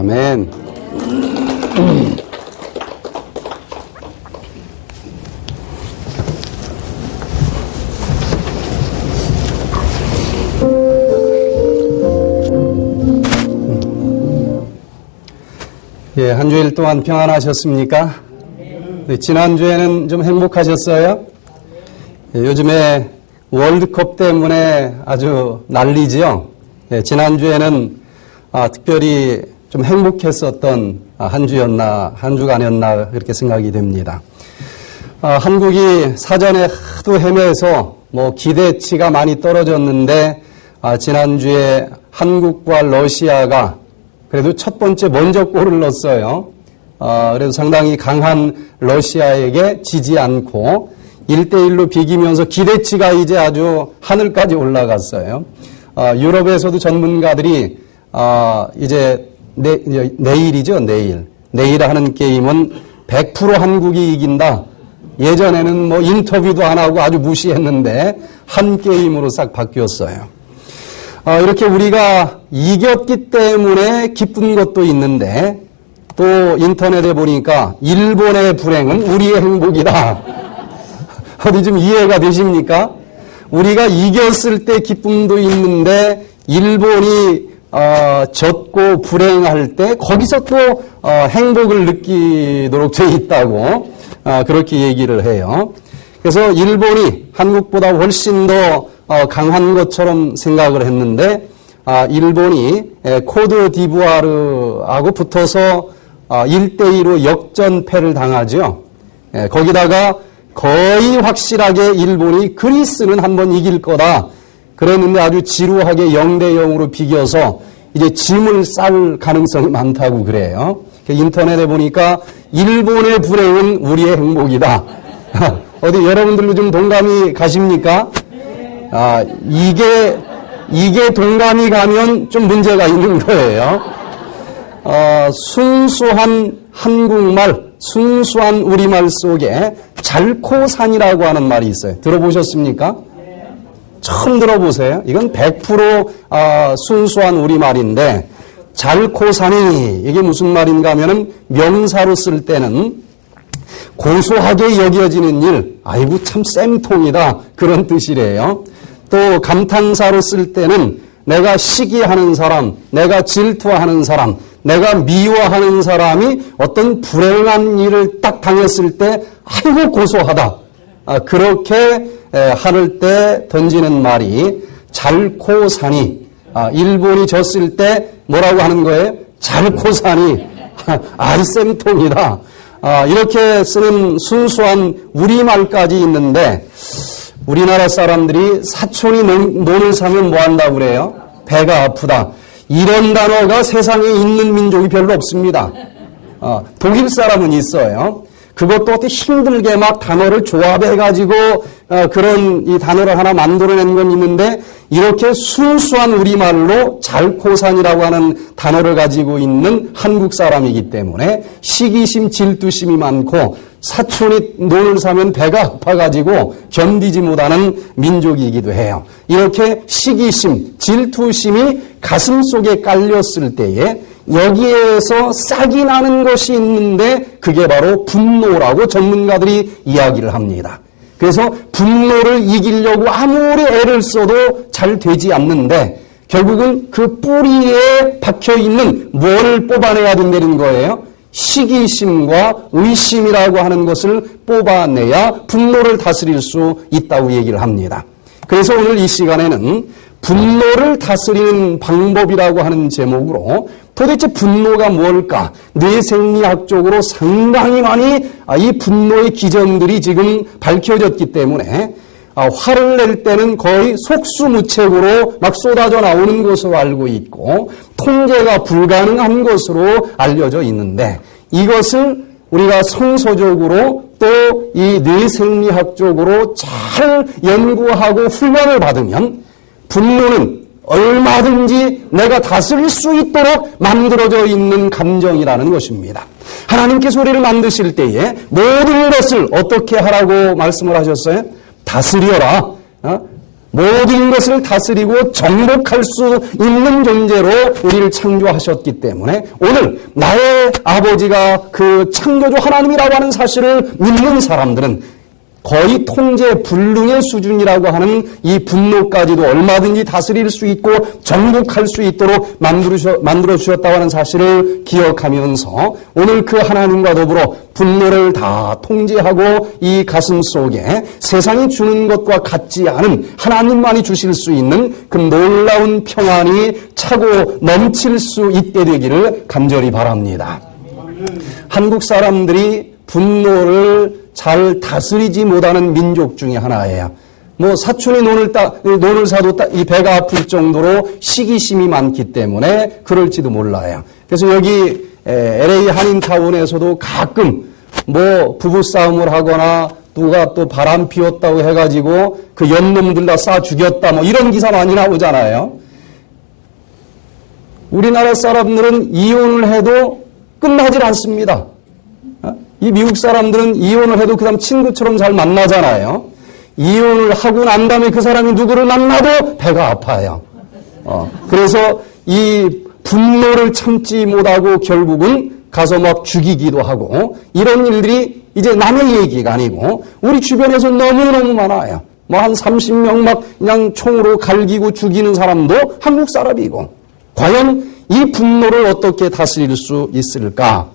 아멘. 예, 한 주일 동안 평안하셨습니까? 네, 지난주에는 좀 행복하셨어요? 예, 요즘에 월드컵 때문에 아주 난리지요? 예, 지난주에는 특별히 좀 행복했었던 한 주간이었나 그렇게 생각이 됩니다. 한국이 사전에 하도 헤매서 기대치가 많이 떨어졌는데 지난주에 한국과 러시아가 그래도 첫 번째 먼저 골을 넣었어요. 그래도 상당히 강한 러시아에게 지지 않고 1대1로 비기면서 기대치가 이제 아주 하늘까지 올라갔어요. 유럽에서도 전문가들이 이제 내일이죠, 내일 하는 게임은 100% 한국이 이긴다. 예전에는 인터뷰도 안 하고 아주 무시했는데 한 게임으로 싹 바뀌었어요. 이렇게 우리가 이겼기 때문에 기쁜 것도 있는데 또 인터넷에 보니까 일본의 불행은 우리의 행복이다. 어디 좀 이해가 되십니까? 우리가 이겼을 때 기쁨도 있는데 일본이 졌고 불행할 때 거기서 또 행복을 느끼도록 돼 있다고 그렇게 얘기를 해요. 그래서 일본이 한국보다 훨씬 더 강한 것처럼 생각을 했는데 일본이 코트 디부아르하고 붙어서 1대2로 역전패를 당하죠. 거기다가 거의 확실하게 일본이 그리스는 한번 이길 거다. 그랬는데 아주 지루하게 0대0으로 비겨서 이제 짐을 쌀 가능성이 많다고 그래요. 인터넷에 보니까 일본의 불행은 우리의 행복이다. 어디 여러분들도 좀 동감이 가십니까? 이게 동감이 가면 좀 문제가 있는 거예요. 순수한 한국말, 순수한 우리말 속에 잘코산이라고 하는 말이 있어요. 들어보셨습니까? 처음 들어보세요. 이건 100% 순수한 우리말인데 잘코산이 이게 무슨 말인가 하면은 명사로 쓸 때는 고소하게 여겨지는 일, 아이고 참 쌤통이다 그런 뜻이래요. 또 감탄사로 쓸 때는 내가 시기하는 사람, 내가 질투하는 사람, 내가 미워하는 사람이 어떤 불행한 일을 딱 당했을 때 아이고 고소하다. 그렇게 하를 때 던지는 말이 잘코사니. 일본이 졌을 때 뭐라고 하는 거예요? 잘코사니. 쌤통이다. 이렇게 쓰는 순수한 우리말까지 있는데 우리나라 사람들이 사촌이 논을 사면 뭐 한다고 그래요? 배가 아프다. 이런 단어가 세상에 있는 민족이 별로 없습니다. 독일 사람은 있어요. 그것도 어떻게 힘들게 막 단어를 조합해가지고 그런 이 단어를 하나 만들어낸 건 있는데 이렇게 순수한 우리말로 잘코산이라고 하는 단어를 가지고 있는 한국 사람이기 때문에 시기심, 질투심이 많고 사촌이 논을 사면 배가 아파가지고 견디지 못하는 민족이기도 해요. 이렇게 시기심, 질투심이 가슴 속에 깔렸을 때에 여기에서 싹이 나는 것이 있는데 그게 바로 분노라고 전문가들이 이야기를 합니다. 그래서 분노를 이기려고 아무리 애를 써도 잘 되지 않는데 결국은 그 뿌리에 박혀있는 뭐를 뽑아내야 된다는 거예요? 시기심과 의심이라고 하는 것을 뽑아내야 분노를 다스릴 수 있다고 얘기를 합니다. 그래서 오늘 이 시간에는 분노를 다스리는 방법이라고 하는 제목으로 도대체 분노가 뭘까? 뇌생리학적으로 상당히 많이 이 분노의 기전들이 지금 밝혀졌기 때문에 화를 낼 때는 거의 속수무책으로 막 쏟아져 나오는 것으로 알고 있고 통제가 불가능한 것으로 알려져 있는데 이것을 우리가 성서적으로 또 이 뇌생리학적으로 잘 연구하고 훈련을 받으면 분노는 얼마든지 내가 다스릴 수 있도록 만들어져 있는 감정이라는 것입니다. 하나님께서 우리를 만드실 때에 모든 것을 어떻게 하라고 말씀을 하셨어요? 다스려라. 모든 것을 다스리고 정복할 수 있는 존재로 우리를 창조하셨기 때문에 오늘 나의 아버지가 그 창조주 하나님이라고 하는 사실을 믿는 사람들은 거의 통제 불능의 수준이라고 하는 이 분노까지도 얼마든지 다스릴 수 있고 정복할 수 있도록 만들어 주셨다고 하는 사실을 기억하면서 오늘 그 하나님과 더불어 분노를 다 통제하고 이 가슴 속에 세상이 주는 것과 같지 않은 하나님만이 주실 수 있는 그 놀라운 평안이 차고 넘칠 수 있게 되기를 간절히 바랍니다. 한국 사람들이 분노를 잘 다스리지 못하는 민족 중에 하나예요. 뭐 사촌이 논을 사도 이 배가 아플 정도로 시기심이 많기 때문에 그럴지도 몰라요. 그래서 여기 LA 한인타운에서도 가끔 뭐 부부싸움을 하거나 누가 또 바람 피웠다고 해가지고 그 연놈들 다 쏴 죽였다 뭐 이런 기사 많이 나오잖아요. 우리나라 사람들은 이혼을 해도 끝나질 않습니다. 이 미국 사람들은 이혼을 해도 그 다음 친구처럼 잘 만나잖아요. 이혼을 하고 난 다음에 그 사람이 누구를 만나도 배가 아파요. 그래서 이 분노를 참지 못하고 결국은 가서 막 죽이기도 하고 이런 일들이 이제 남의 얘기가 아니고 우리 주변에서 너무너무 많아요. 뭐 한 30명 막 그냥 총으로 갈기고 죽이는 사람도 한국 사람이고 과연 이 분노를 어떻게 다스릴 수 있을까?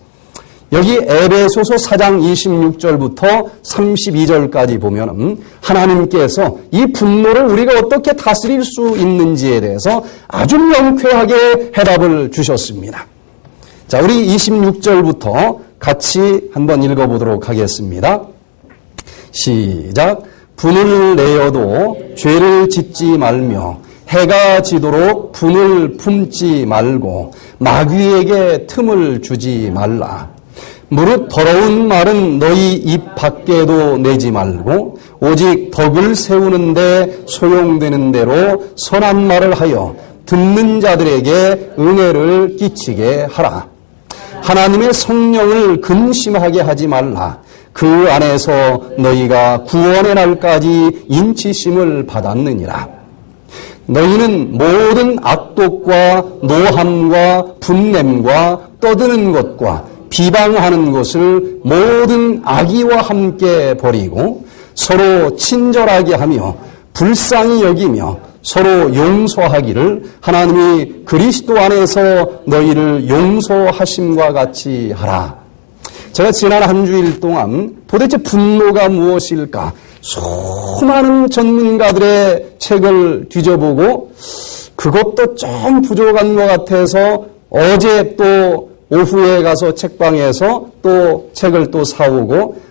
여기 에베소서 4장 26절부터 32절까지 보면 하나님께서 이 분노를 우리가 어떻게 다스릴 수 있는지에 대해서 아주 명쾌하게 해답을 주셨습니다. 자, 우리 26절부터 같이 한번 읽어보도록 하겠습니다. 시작. 분을 내어도 죄를 짓지 말며 해가 지도록 분을 품지 말고 마귀에게 틈을 주지 말라. 무릇 더러운 말은 너희 입 밖에도 내지 말고 오직 덕을 세우는데 소용되는 대로 선한 말을 하여 듣는 자들에게 은혜를 끼치게 하라. 하나님의 성령을 근심하게 하지 말라. 그 안에서 너희가 구원의 날까지 인치심을 받았느니라. 너희는 모든 악독과 노함과 분냄과 떠드는 것과 비방하는 것을 모든 악의와 함께 버리고 서로 친절하게 하며 불쌍히 여기며 서로 용서하기를 하나님이 그리스도 안에서 너희를 용서하심과 같이 하라. 제가 지난 한 주일 동안 도대체 분노가 무엇일까? 수많은 전문가들의 책을 뒤져보고 그것도 좀 부족한 것 같아서 어제 또 오후에 가서 책방에서 또 책을 또 사오고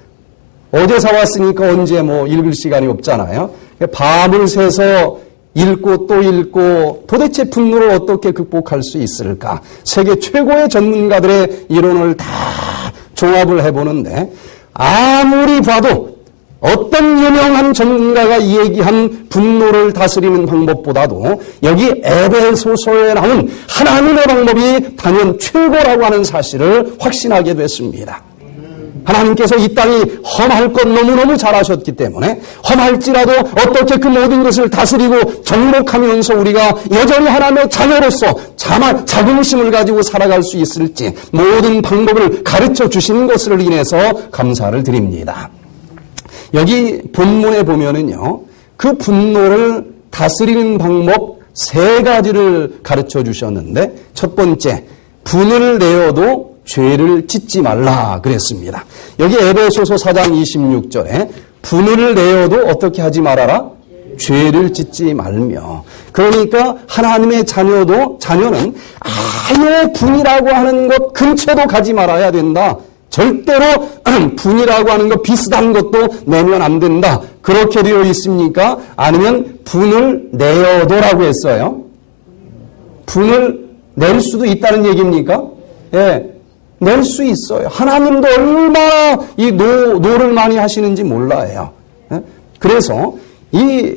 어제 사왔으니까 언제 뭐 읽을 시간이 없잖아요. 밤을 새서 읽고 또 읽고 도대체 분노를 어떻게 극복할 수 있을까? 세계 최고의 전문가들의 이론을 다 종합을 해보는데 아무리 봐도 어떤 유명한 전문가가 얘기한 분노를 다스리는 방법보다도 여기 에베소서에 나온 하나님의 방법이 단연 최고라고 하는 사실을 확신하게 됐습니다. 하나님께서 이 땅이 험할 것 너무너무 잘하셨기 때문에 험할지라도 어떻게 그 모든 것을 다스리고 정복하면서 우리가 여전히 하나님의 자녀로서 자긍심을 가지고 살아갈 수 있을지 모든 방법을 가르쳐 주시는 것을 인해서 감사를 드립니다. 여기 본문에 보면은요, 그 분노를 다스리는 방법 3가지를 가르쳐 주셨는데, 첫 번째, 분을 내어도 죄를 짓지 말라 그랬습니다. 여기 에베소서 4장 26절에 분을 내어도 어떻게 하지 말아라? 죄를 짓지 말며. 그러니까 하나님의 자녀는 아예 분이라고 하는 것 근처도 가지 말아야 된다. 절대로 분이라고 하는 것 비슷한 것도 내면 안 된다. 그렇게 되어 있습니까? 아니면 분을 내어도라고 했어요. 분을 낼 수도 있다는 얘기입니까? 예, 낼 수 있어요. 하나님도 얼마나 이 노를 많이 하시는지 몰라요. 예? 그래서 이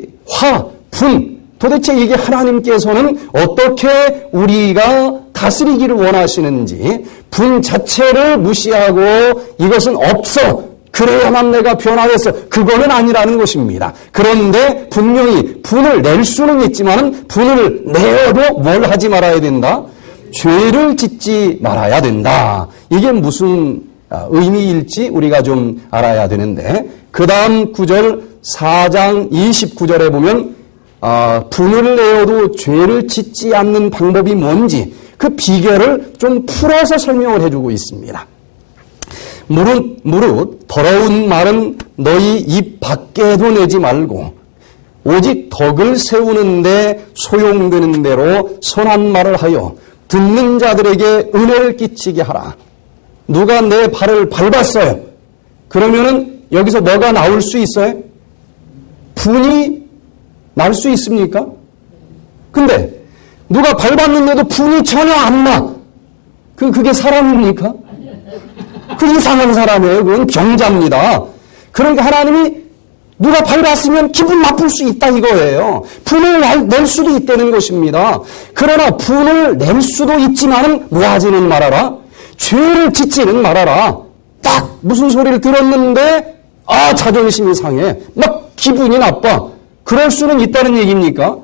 분, 도대체 이게 하나님께서는 어떻게 우리가 다스리기를 원하시는지 분 자체를 무시하고 이것은 없어 그래야만 내가 변화해서 그거는 아니라는 것입니다. 그런데 분명히 분을 낼 수는 있지만 분을 내어도 뭘 하지 말아야 된다? 죄를 짓지 말아야 된다. 이게 무슨 의미일지 우리가 좀 알아야 되는데 그 다음 구절 4장 29절에 보면 분을 내어도 죄를 짓지 않는 방법이 뭔지 그 비결을 좀 풀어서 설명을 해주고 있습니다. 무릇 더러운 말은 너희 입 밖에도 내지 말고 오직 덕을 세우는데 소용되는 대로 선한 말을 하여 듣는 자들에게 은혜를 끼치게 하라. 누가 내 발을 밟았어요. 그러면은 여기서 뭐가 나올 수 있어요? 분이 날 수 있습니까? 근데 누가 밟았는데도 분이 전혀 안 나. 그게 사람입니까? 그 이상한 사람이에요. 그건 병자입니다. 그러니까 하나님이 누가 밟았으면 기분 나쁠 수 있다 이거예요. 분을 낼 수도 있다는 것입니다. 그러나 분을 낼 수도 있지만은 뭐 하지는 말아라. 죄를 짓지는 말아라. 딱 무슨 소리를 들었는데 자존심이 상해. 막 기분이 나빠. 그럴 수는 있다는 얘기입니까?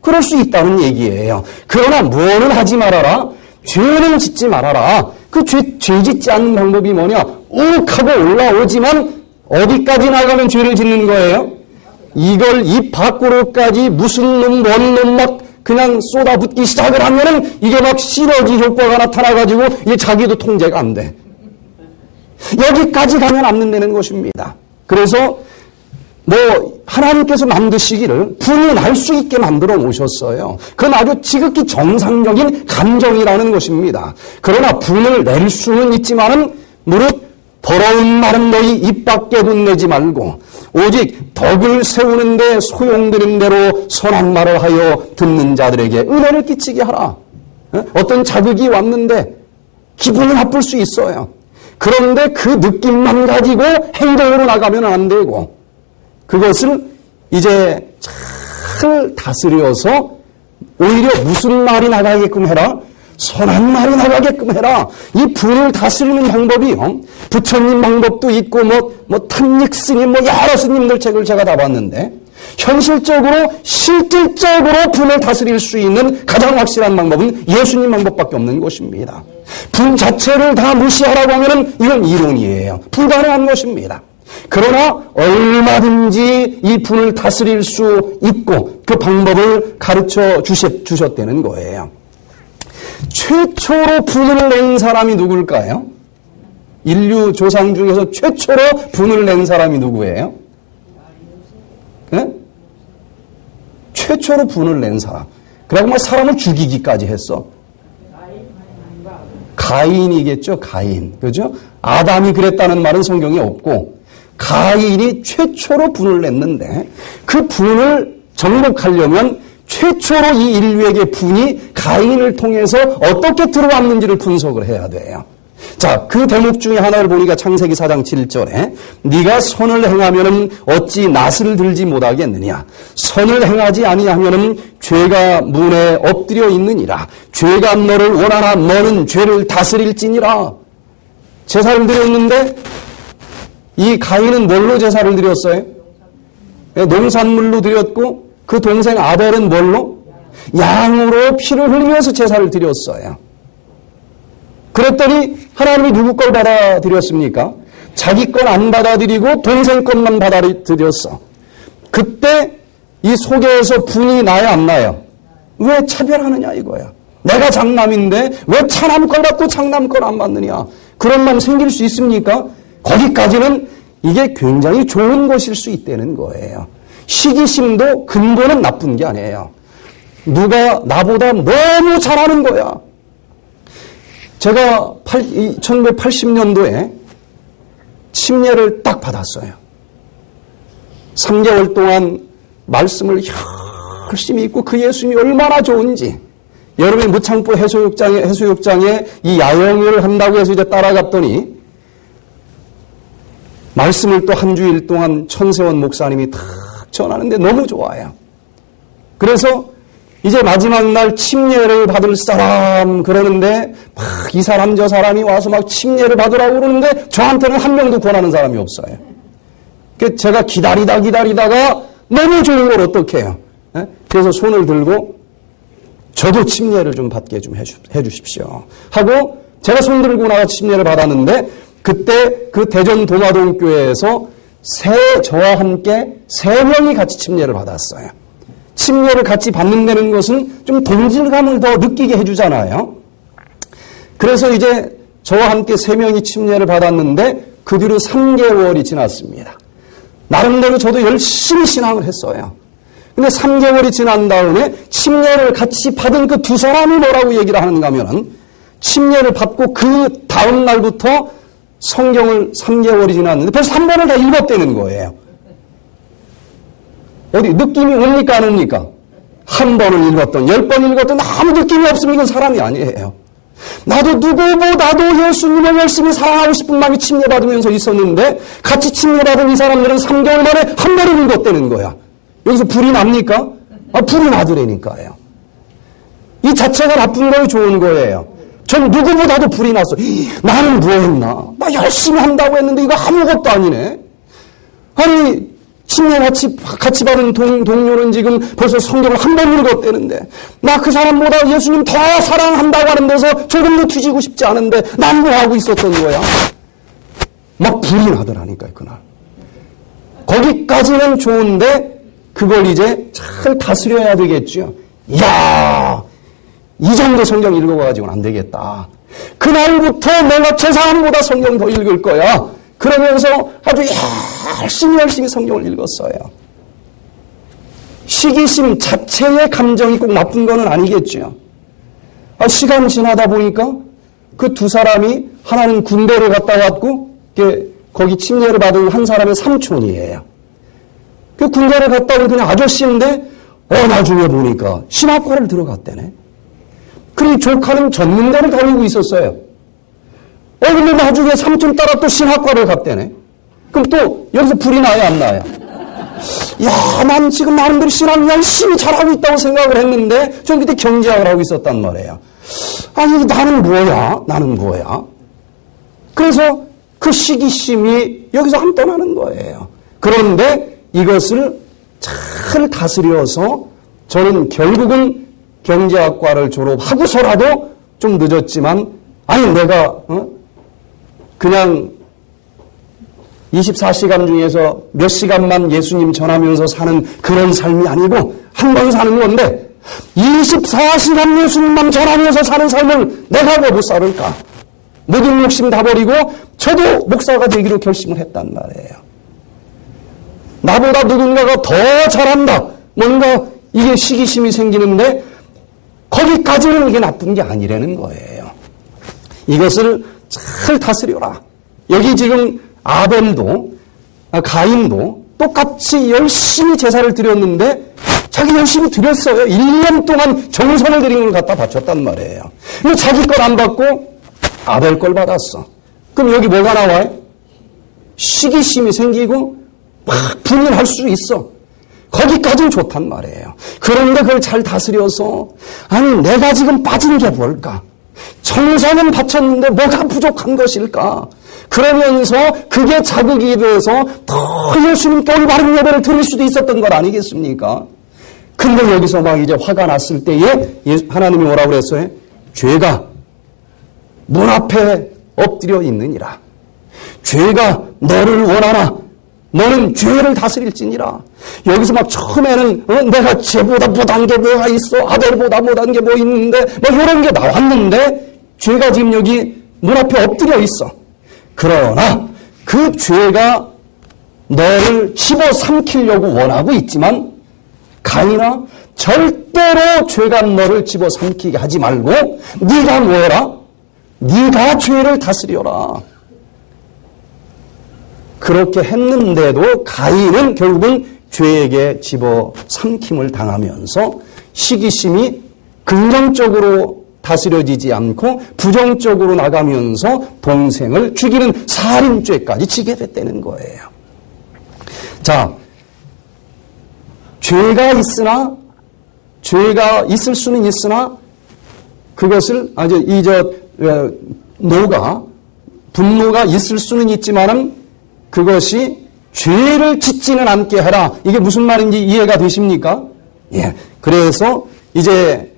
그럴 수 있다는 얘기예요. 그러나 뭐는 하지 말아라. 죄는 짓지 말아라. 그 죄 짓지 않는 방법이 뭐냐? 욱 하고 올라오지만 어디까지 나가면 죄를 짓는 거예요? 이걸 입 밖으로까지 무슨 놈, 뭔 놈 막 그냥 쏟아붓기 시작을 하면은 이게 막 시너지 효과가 나타나가지고 이게 자기도 통제가 안 돼. 여기까지 가면 안 된다는 것입니다. 그래서 하나님께서 만드시기를 분이 날 수 있게 만들어 놓으셨어요. 그건 아주 지극히 정상적인 감정이라는 것입니다. 그러나 분을 낼 수는 있지만은 무릇 더러운 말은 너희 입 밖에도 내지 말고 오직 덕을 세우는데 소용되는 대로 선한 말을 하여 듣는 자들에게 은혜를 끼치게 하라. 어떤 자극이 왔는데 기분이 나쁠 수 있어요. 그런데 그 느낌만 가지고 행동으로 나가면 안 되고 그것을 이제 잘 다스려서 오히려 무슨 말이 나가게끔 해라? 선한 말이 나가게끔 해라. 이 분을 다스리는 방법이요. 부처님 방법도 있고 탐닉 스님 여러 스님들 책을 제가 다 봤는데 현실적으로 실질적으로 분을 다스릴 수 있는 가장 확실한 방법은 예수님 방법밖에 없는 것입니다. 분 자체를 다 무시하라고 하면은 이건 이론이에요. 불가능한 것입니다. 그러나 얼마든지 이 분을 다스릴 수 있고 그 방법을 가르쳐 주셨다는 거예요. 최초로 분을 낸 사람이 누굴까요? 인류 조상 중에서 최초로 분을 낸 사람이 누구예요? 네? 최초로 분을 낸 사람. 그래고 사람을 죽이기까지 했어. 가인이겠죠, 가인. 그죠? 아담이 그랬다는 말은 성경에 없고 가인이 최초로 분을 냈는데 그 분을 정복하려면 최초로 이 인류에게 분이 가인을 통해서 어떻게 들어왔는지를 분석을 해야 돼요. 자, 그 대목 중에 하나를 보니까 창세기 4장 7절에 네가 선을 행하면은 어찌 낫을 들지 못하겠느냐. 선을 행하지 아니하면은 죄가 문에 엎드려 있느니라. 죄가 너를 원하나 너는 죄를 다스릴지니라. 제사를 드렸는데 이 가인은 뭘로 제사를 드렸어요? 농산물로 드렸고 그 동생 아벨은 뭘로? 양으로 피를 흘리면서 제사를 드렸어요. 그랬더니 하나님이 누구 걸 받아들였습니까? 자기 건 안 받아들이고 동생 것만 받아들였어. 그때 이 속에서 분이 나요 안 나요? 왜 차별하느냐 이거야. 내가 장남인데 왜 차남 걸 받고 장남 걸 안 받느냐. 그런 마음 생길 수 있습니까? 거기까지는 이게 굉장히 좋은 것일 수 있다는 거예요. 시기심도 근본은 나쁜 게 아니에요. 누가 나보다 너무 잘하는 거야. 제가 1980년도에 침례를 딱 받았어요. 3개월 동안 말씀을 열심히 읽고 그 예수님이 얼마나 좋은지. 여름에 무창포 해수욕장에 이 야영을 한다고 해서 이제 따라갔더니 말씀을 또 한 주일 동안 천세원 목사님이 탁 전하는데 너무 좋아요. 그래서 이제 마지막 날 침례를 받을 사람 그러는데 막 이 사람 저 사람이 와서 막 침례를 받으라고 그러는데 저한테는 한 명도 권하는 사람이 없어요. 제가 기다리다가 너무 좋은 걸 어떻게 해요? 그래서 손을 들고 저도 침례를 좀 받게 좀 해주십시오 하고 제가 손 들고 나가 침례를 받았는데 그때 그 대전 도마동 교회에서 저와 함께 3명이 같이 침례를 받았어요. 침례를 같이 받는다는 것은 좀 동질감을 더 느끼게 해주잖아요. 그래서 이제 저와 함께 3명이 침례를 받았는데 그 뒤로 3개월이 지났습니다. 나름대로 저도 열심히 신앙을 했어요. 근데 3개월이 지난 다음에 침례를 같이 받은 그 2사람이 뭐라고 얘기를 하는가 하면은 침례를 받고 그 다음 날부터 성경을 3개월이 지났는데 벌써 3번을 다 읽었다는 거예요. 어디 느낌이 옵니까 안 옵니까? 한 번을 읽었던 10번 읽었던 아무 느낌이 없으면 이건 사람이 아니에요. 나도 누구보다도 예수님을 열심히 사랑하고 싶은 마음이 침례받으면서 있었는데 같이 침례받은 이 사람들은 3개월 만에 한 번을 읽었다는 거야. 여기서 불이 납니까? 불이 나더라니까요. 이 자체가 나쁜 거예요, 좋은 거예요? 전 누구보다도 불이 났어. 나는 뭐 했나? 나 열심히 한다고 했는데 이거 아무것도 아니네. 아니 침례 같이 받은 동료는 지금 벌써 성경을 한 번 읽었대는데 나 그 사람보다 예수님 더 사랑한다고 하는 데서 조금도 뒤지고 싶지 않은데 난 뭐 하고 있었던 거야? 막 불이 나더라니까요, 그날. 거기까지는 좋은데 그걸 이제 잘 다스려야 되겠죠. 이야, 이 정도 성경 읽어가지고는 안 되겠다. 그날부터 내가 저 사람보다 성경 더 읽을 거야. 그러면서 아주 열심히 성경을 읽었어요. 시기심 자체의 감정이 꼭 나쁜 건 아니겠죠. 시간 지나다 보니까 그 2사람이 하나는 군대를 갔다 왔고 거기 침례를 받은 한 사람의 삼촌이에요. 그 군대를 갔다 온 그냥 아저씨인데 나중에 보니까 신학과를 들어갔대네. 그리고 조카는 전문대를 다니고 있었어요. 근데 나중에 삼촌 따라 또 신학과를 갔대네. 그럼 또 여기서 불이 나요, 안 나요? 야, 난 지금 나름대로 신학 열심히 잘하고 있다고 생각을 했는데 전 그때 경제학을 하고 있었단 말이에요. 아니, 나는 뭐야? 그래서 그 시기심이 여기서 안 떠나는 거예요. 그런데 이것을 잘 다스려서 저는 결국은 경제학과를 졸업하고서라도 좀 늦었지만 내가 그냥 24시간 중에서 몇 시간만 예수님 전하면서 사는 그런 삶이 아니고 한 번 사는 건데 24시간 예수님만 전하면서 사는 삶을 내가 왜 못 살을까? 모든 욕심 다 버리고 저도 목사가 되기로 결심을 했단 말이에요. 나보다 누군가가 더 잘한다. 뭔가 이게 시기심이 생기는데 거기까지는 이게 나쁜 게 아니라는 거예요. 이것을 잘 다스려라. 여기 지금 아벨도 가인도 똑같이 열심히 제사를 드렸는데 자기 열심히 드렸어요. 1년 동안 정성을 들인 걸 갖다 바쳤단 말이에요. 근데 자기 걸 안 받고 아벨 걸 받았어. 그럼 여기 뭐가 나와요? 시기심이 생기고 막 분열할 수 있어. 거기까지는 좋단 말이에요. 그런데 그걸 잘 다스려서 내가 지금 빠진 게 뭘까? 정성은 바쳤는데 뭐가 부족한 것일까? 그러면서 그게 자극이 돼서 더 예수님께 올바른 예배를 드릴 수도 있었던 것 아니겠습니까? 근데 여기서 막 이제 화가 났을 때에 하나님이 뭐라고 그랬어요? 죄가 문 앞에 엎드려 있느니라. 죄가 너를 원하나 너는 죄를 다스릴지니라. 여기서 막 처음에는 내가 쟤보다 못한 게 뭐가 있어? 아벨보다 못한 게 뭐 있는데 이런 게 나왔는데 죄가 지금 여기 문 앞에 엎드려 있어. 그러나 그 죄가 너를 집어삼키려고 원하고 있지만 가인아 절대로 죄가 너를 집어삼키게 하지 말고 네가 뭐해라? 네가 죄를 다스려라. 그렇게 했는데도 가인은 결국은 죄에게 집어삼킴을 당하면서 시기심이 긍정적으로 다스려지지 않고 부정적으로 나가면서 동생을 죽이는 살인죄까지 지게 됐다는 거예요. 자, 죄가 있으나 죄가 있을 수는 있으나 그것을 분노가 있을 수는 있지만은 그것이 죄를 짓지는 않게 하라. 이게 무슨 말인지 이해가 되십니까? 예. 그래서 이제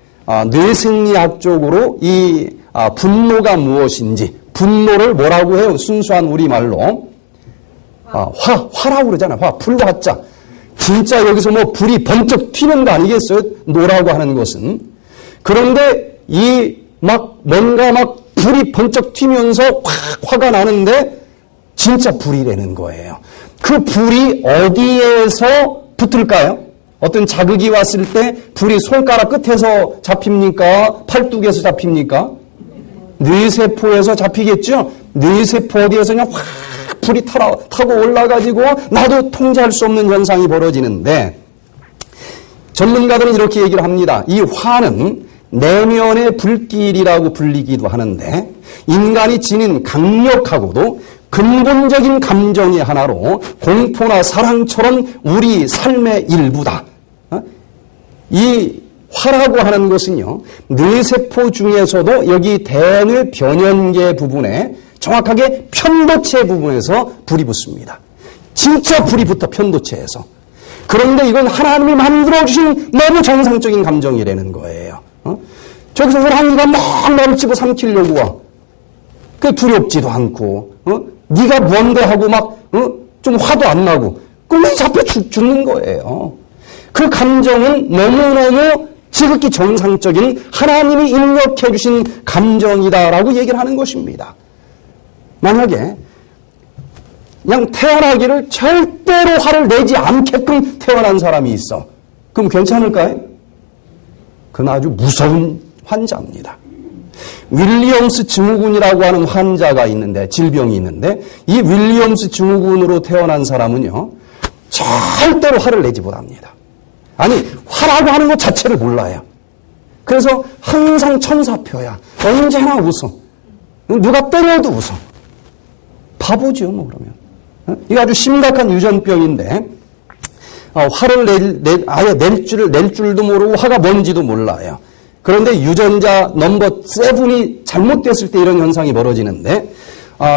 뇌생리학적으로 이 분노가 무엇인지, 분노를 뭐라고 해요? 순수한 우리말로 화라고 그러잖아요. 불화자. 진짜 여기서 뭐 불이 번쩍 튀는 거 아니겠어요? 노라고 하는 것은. 그런데 뭔가 불이 번쩍 튀면서 화가 나는데 진짜 불이라는 거예요. 그 불이 어디에서 붙을까요? 어떤 자극이 왔을 때 불이 손가락 끝에서 잡힙니까? 팔뚝에서 잡힙니까? 뇌세포에서 잡히겠죠? 뇌세포 어디에서 그냥 확 불이 타고 올라가지고 나도 통제할 수 없는 현상이 벌어지는데 전문가들은 이렇게 얘기를 합니다. 이 화는 내면의 불길이라고 불리기도 하는데 인간이 지닌 강력하고도 근본적인 감정의 하나로 공포나 사랑처럼 우리 삶의 일부다. 이 화라고 하는 것은요, 뇌세포 중에서도 여기 대뇌 변연계 부분에 정확하게 편도체 부분에서 불이 붙습니다. 진짜 불이 붙어, 편도체에서. 그런데 이건 하나님이 만들어주신 너무 정상적인 감정이라는 거예요. 저기서 호랑이가 막 나를 집어 삼키려고 와. 그 두렵지도 않고, 네가 뭔데 하고 좀 화도 안 나고, 그럼 잡혀 죽는 거예요. 그 감정은 너무너무 지극히 정상적인 하나님이 입력해 주신 감정이다라고 얘기를 하는 것입니다. 만약에 그냥 태어나기를 절대로 화를 내지 않게끔 태어난 사람이 있어. 그럼 괜찮을까요? 그건 아주 무서운 환자입니다. 윌리엄스 증후군이라고 하는 환자가 있는데, 질병이 있는데, 이 윌리엄스 증후군으로 태어난 사람은요, 절대로 화를 내지 못합니다. 아니, 화라고 하는 것 자체를 몰라요. 그래서 항상 천사표야. 언제나 웃어. 누가 때려도 웃어. 바보죠, 뭐, 그러면. 이거 아주 심각한 유전병인데, 화를 아예 낼 줄도 모르고 화가 뭔지도 몰라요. 그런데 유전자 넘버 7이 잘못됐을 때 이런 현상이 벌어지는데,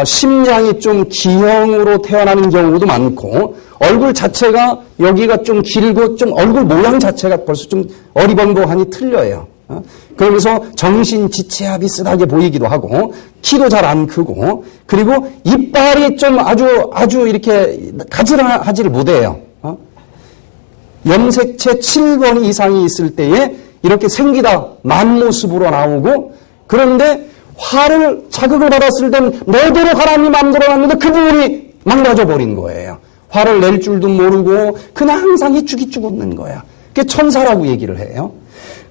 심장이 좀 G형으로 태어나는 경우도 많고, 얼굴 자체가 여기가 좀 길고 좀 얼굴 모양 자체가 벌써 좀 어리벙벙하니 틀려요. 그러면서 정신 지체와 비슷하게 보이기도 하고, 키도 잘 안 크고, 그리고 이빨이 좀 아주 이렇게 가지런하지를 못해요. 염색체 7번 이상이 있을 때에 이렇게 생기다 만모습으로 나오고, 그런데 화를 자극을 받았을 땐 너대로 하나님이 만들어놨는데 그 부분이 망가져 버린 거예요. 화를 낼 줄도 모르고 그냥 항상 희죽희죽 웃는 거야. 그게 천사라고 얘기를 해요.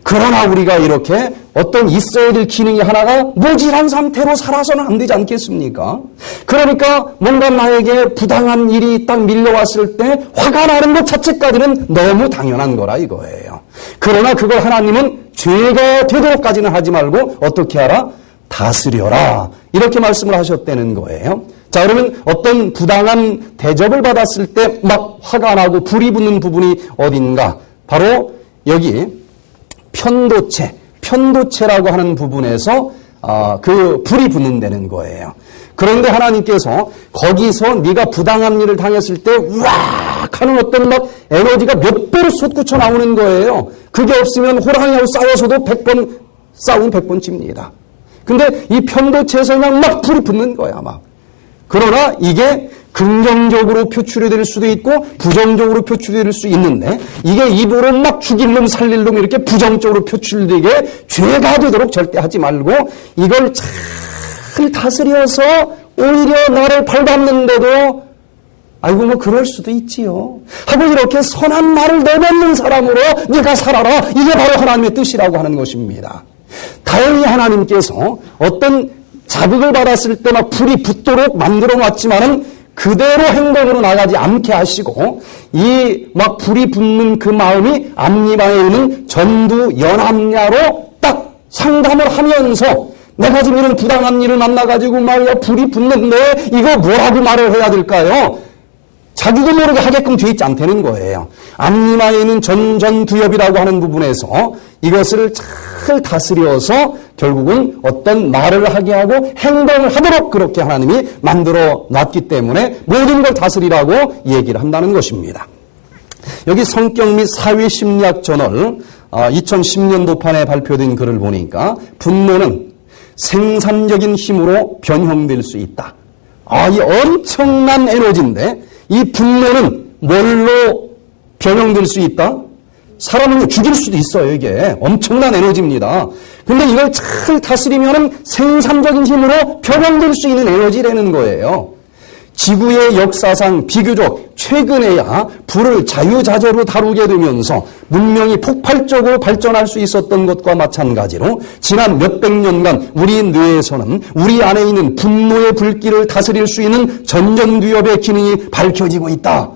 그러나 우리가 이렇게 어떤 있어야 될 기능이 하나가 모질한 상태로 살아서는 안 되지 않겠습니까? 그러니까 뭔가 나에게 부당한 일이 딱 밀려왔을 때 화가 나는 것 자체까지는 너무 당연한 거라 이거예요. 그러나 그걸 하나님은 죄가 되도록까지는 하지 말고 어떻게 하라? 다스려라. 이렇게 말씀을 하셨다는 거예요. 자, 그러면 어떤 부당한 대접을 받았을 때 막 화가 나고 불이 붙는 부분이 어딘가? 바로 여기 편도체라고 하는 부분에서 그 불이 붙는다는 거예요. 그런데 하나님께서 거기서 네가 부당한 일을 당했을 때 우악 하는 어떤 막 에너지가 몇 배로 솟구쳐 나오는 거예요. 그게 없으면 호랑이하고 싸워서도 100번 싸우면 100번 집니다. 근데 이 편도체에서 그냥 막 불이 붙는 거야, 막. 그러나 이게 긍정적으로 표출이 될 수도 있고 부정적으로 표출이 될 수 있는데 이게 입으로 막 죽일 놈 살릴 놈 이렇게 부정적으로 표출되게 죄가 되도록 절대 하지 말고 이걸 잘 다스려서 오히려 나를 밟았는데도 아이고 뭐 그럴 수도 있지요 하고 이렇게 선한 말을 내뱉는 사람으로 네가 살아라. 이게 바로 하나님의 뜻이라고 하는 것입니다. 다행히 하나님께서 어떤 자극을 받았을 때 막 불이 붙도록 만들어 놨지만은 그대로 행동으로 나가지 않게 하시고 이 막 불이 붙는 그 마음이 앞니방에 있는 전두 연암야로 딱 상담을 하면서 내가 지금 이런 부당한 일을 만나가지고 말이야 불이 붙는데 이거 뭐라고 말을 해야 될까요? 자기도 모르게 하게끔 돼 있지 않다는 거예요. 앞니마에 있는 전전두엽이라고 하는 부분에서 이것을 잘 다스려서 결국은 어떤 말을 하게 하고 행동을 하도록 그렇게 하나님이 만들어 놨기 때문에 모든 걸 다스리라고 얘기를 한다는 것입니다. 여기 성격 및 사회심리학 저널 2010년도판에 발표된 글을 보니까 분노는 생산적인 힘으로 변형될 수 있다. 이 엄청난 에너지인데 이 분노는 뭘로 변형될 수 있다? 사람을 죽일 수도 있어요. 이게 엄청난 에너지입니다. 근데 이걸 잘 다스리면 생산적인 힘으로 변형될 수 있는 에너지라는 거예요. 지구의 역사상 비교적 최근에야 불을 자유자재로 다루게 되면서 문명이 폭발적으로 발전할 수 있었던 것과 마찬가지로 지난 몇백 년간 우리 뇌에서는 우리 안에 있는 분노의 불길을 다스릴 수 있는 전전두엽의 기능이 밝혀지고 있다.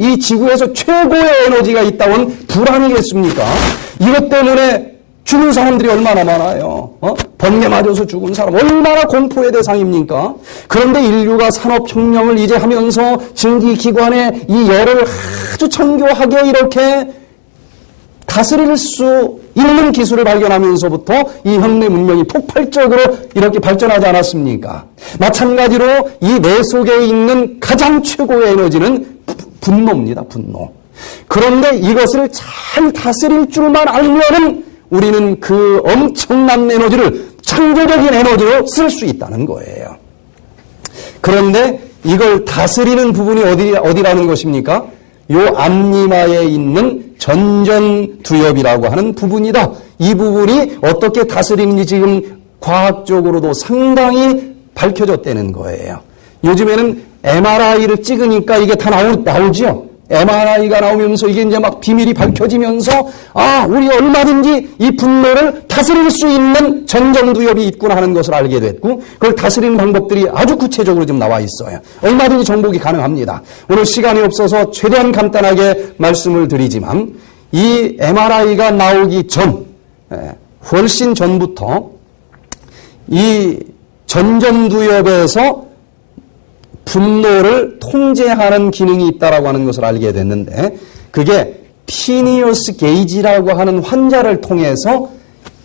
이 지구에서 최고의 에너지가 있다면 불 아니겠습니까? 이것 때문에 죽은 사람들이 얼마나 많아요. 번개 맞아서 죽은 사람 얼마나 공포의 대상입니까? 그런데 인류가 산업혁명을 이제 하면서 증기기관의 이 열을 아주 정교하게 이렇게 다스릴 수 있는 기술을 발견하면서부터 이 현대 문명이 폭발적으로 이렇게 발전하지 않았습니까? 마찬가지로 이 뇌 속에 있는 가장 최고의 에너지는 분노입니다. 분노. 그런데 이것을 잘 다스릴 줄만 알면은 우리는 그 엄청난 에너지를 창조적인 에너지로 쓸 수 있다는 거예요. 그런데 이걸 다스리는 부분이 어디라는 것입니까? 요 앞니마에 있는 전전두엽이라고 하는 부분이다. 이 부분이 어떻게 다스리는지 지금 과학적으로도 상당히 밝혀졌다는 거예요. 요즘에는 MRI를 찍으니까 이게 다 나오죠. MRI가 나오면서 이게 이제 막 비밀이 밝혀지면서 우리 얼마든지 이 분노를 다스릴 수 있는 전전두엽이 있구나 하는 것을 알게 됐고 그걸 다스리는 방법들이 아주 구체적으로 지금 나와 있어요. 얼마든지 정복이 가능합니다. 오늘 시간이 없어서 최대한 간단하게 말씀을 드리지만 이 MRI가 나오기 전 훨씬 전부터 이 전전두엽에서 분노를 통제하는 기능이 있다라고 하는 것을 알게 됐는데 그게 피니어스 게이지라고 하는 환자를 통해서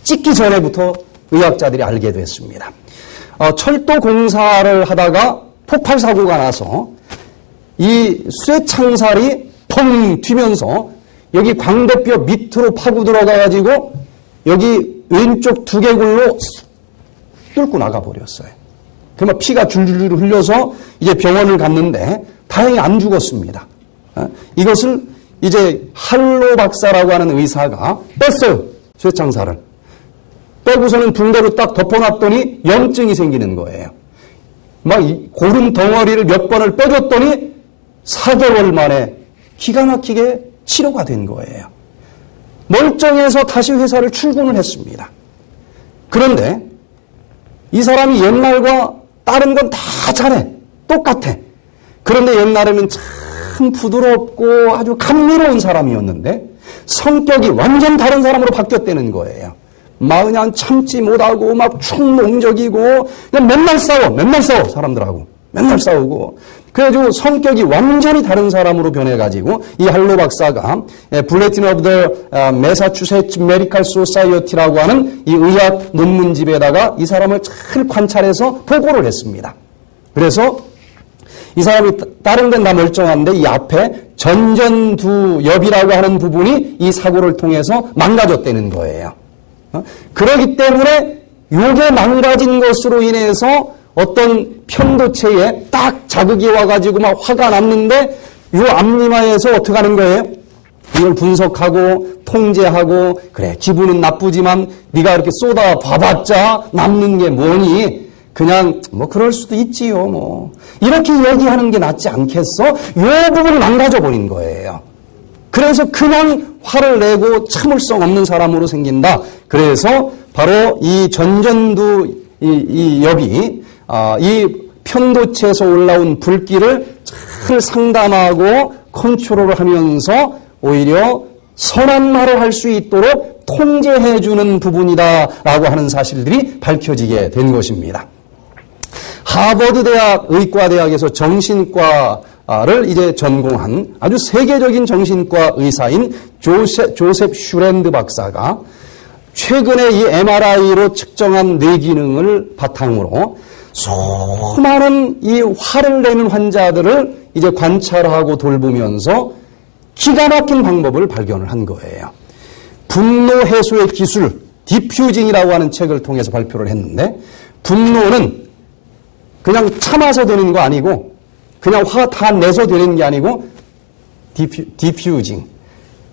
찍기 전에부터 의학자들이 알게 됐습니다. 철도 공사를 하다가 폭발 사고가 나서 이 쇠창살이 펑 튀면서 여기 광대뼈 밑으로 파고 들어가가지고 여기 왼쪽 두개골로 뚫고 나가버렸어요. 그러면 피가 줄줄 흘려서 이제 병원을 갔는데 다행히 안 죽었습니다. 이것을 이제 할로 박사라고 하는 의사가 뺐어요. 쇠창살을. 빼고서는 붕대로 딱 덮어놨더니 염증이 생기는 거예요. 막 고름 덩어리를 몇 번을 빼줬더니 4개월 만에 기가 막히게 치료가 된 거예요. 멀쩡해서 다시 회사를 출근을 했습니다. 그런데 이 사람이 옛날과 다른 건 다 잘해. 똑같아. 그런데 옛날에는 참 부드럽고 아주 감미로운 사람이었는데 성격이 완전 다른 사람으로 바뀌었다는 거예요. 막 그냥 참지 못하고 막 충동적이고 그냥 맨날 싸워 사람들하고. 맨날 싸우고. 그래가지고 성격이 완전히 다른 사람으로 변해가지고 이 할로 박사가 Bulletin of the Massachusetts Medical Society라고 하는 이 의학 논문집에다가 이 사람을 잘 관찰해서 보고를 했습니다. 그래서 이 사람이 다른 데는 다 멀쩡한데 이 앞에 전전두엽이라고 하는 부분이 이 사고를 통해서 망가졌다는 거예요. 그렇기 때문에 이게 망가진 것으로 인해서 어떤 편도체에 딱 자극이 와가지고 막 화가 났는데 이 앞니마에서 어떻게 하는 거예요? 이걸 분석하고 통제하고 그래 기분은 나쁘지만 네가 이렇게 쏟아 봐봤자 남는 게 뭐니? 그냥 뭐 그럴 수도 있지요 뭐 이렇게 얘기하는 게 낫지 않겠어? 이 부분을 망가져 버린 거예요. 그래서 그냥 화를 내고 참을성 없는 사람으로 생긴다. 그래서 바로 이 전전두 이 엽이 이 편도체에서 올라온 불길을 잘 상담하고 컨트롤을 하면서 오히려 선한 말을 할 수 있도록 통제해주는 부분이다라고 하는 사실들이 밝혀지게 된 것입니다. 하버드 대학 의과대학에서 정신과를 이제 전공한 아주 세계적인 정신과 의사인 조셉 슈랜드 박사가 최근에 이 MRI로 측정한 뇌 기능을 바탕으로 수많은 이 화를 내는 환자들을 이제 관찰하고 돌보면서 기가 막힌 방법을 발견을 한 거예요. 분노 해소의 기술, 디퓨징이라고 하는 책을 통해서 발표를 했는데, 분노는 그냥 참아서 되는 거 아니고, 그냥 화 다 내서 되는 게 아니고, 디퓨징.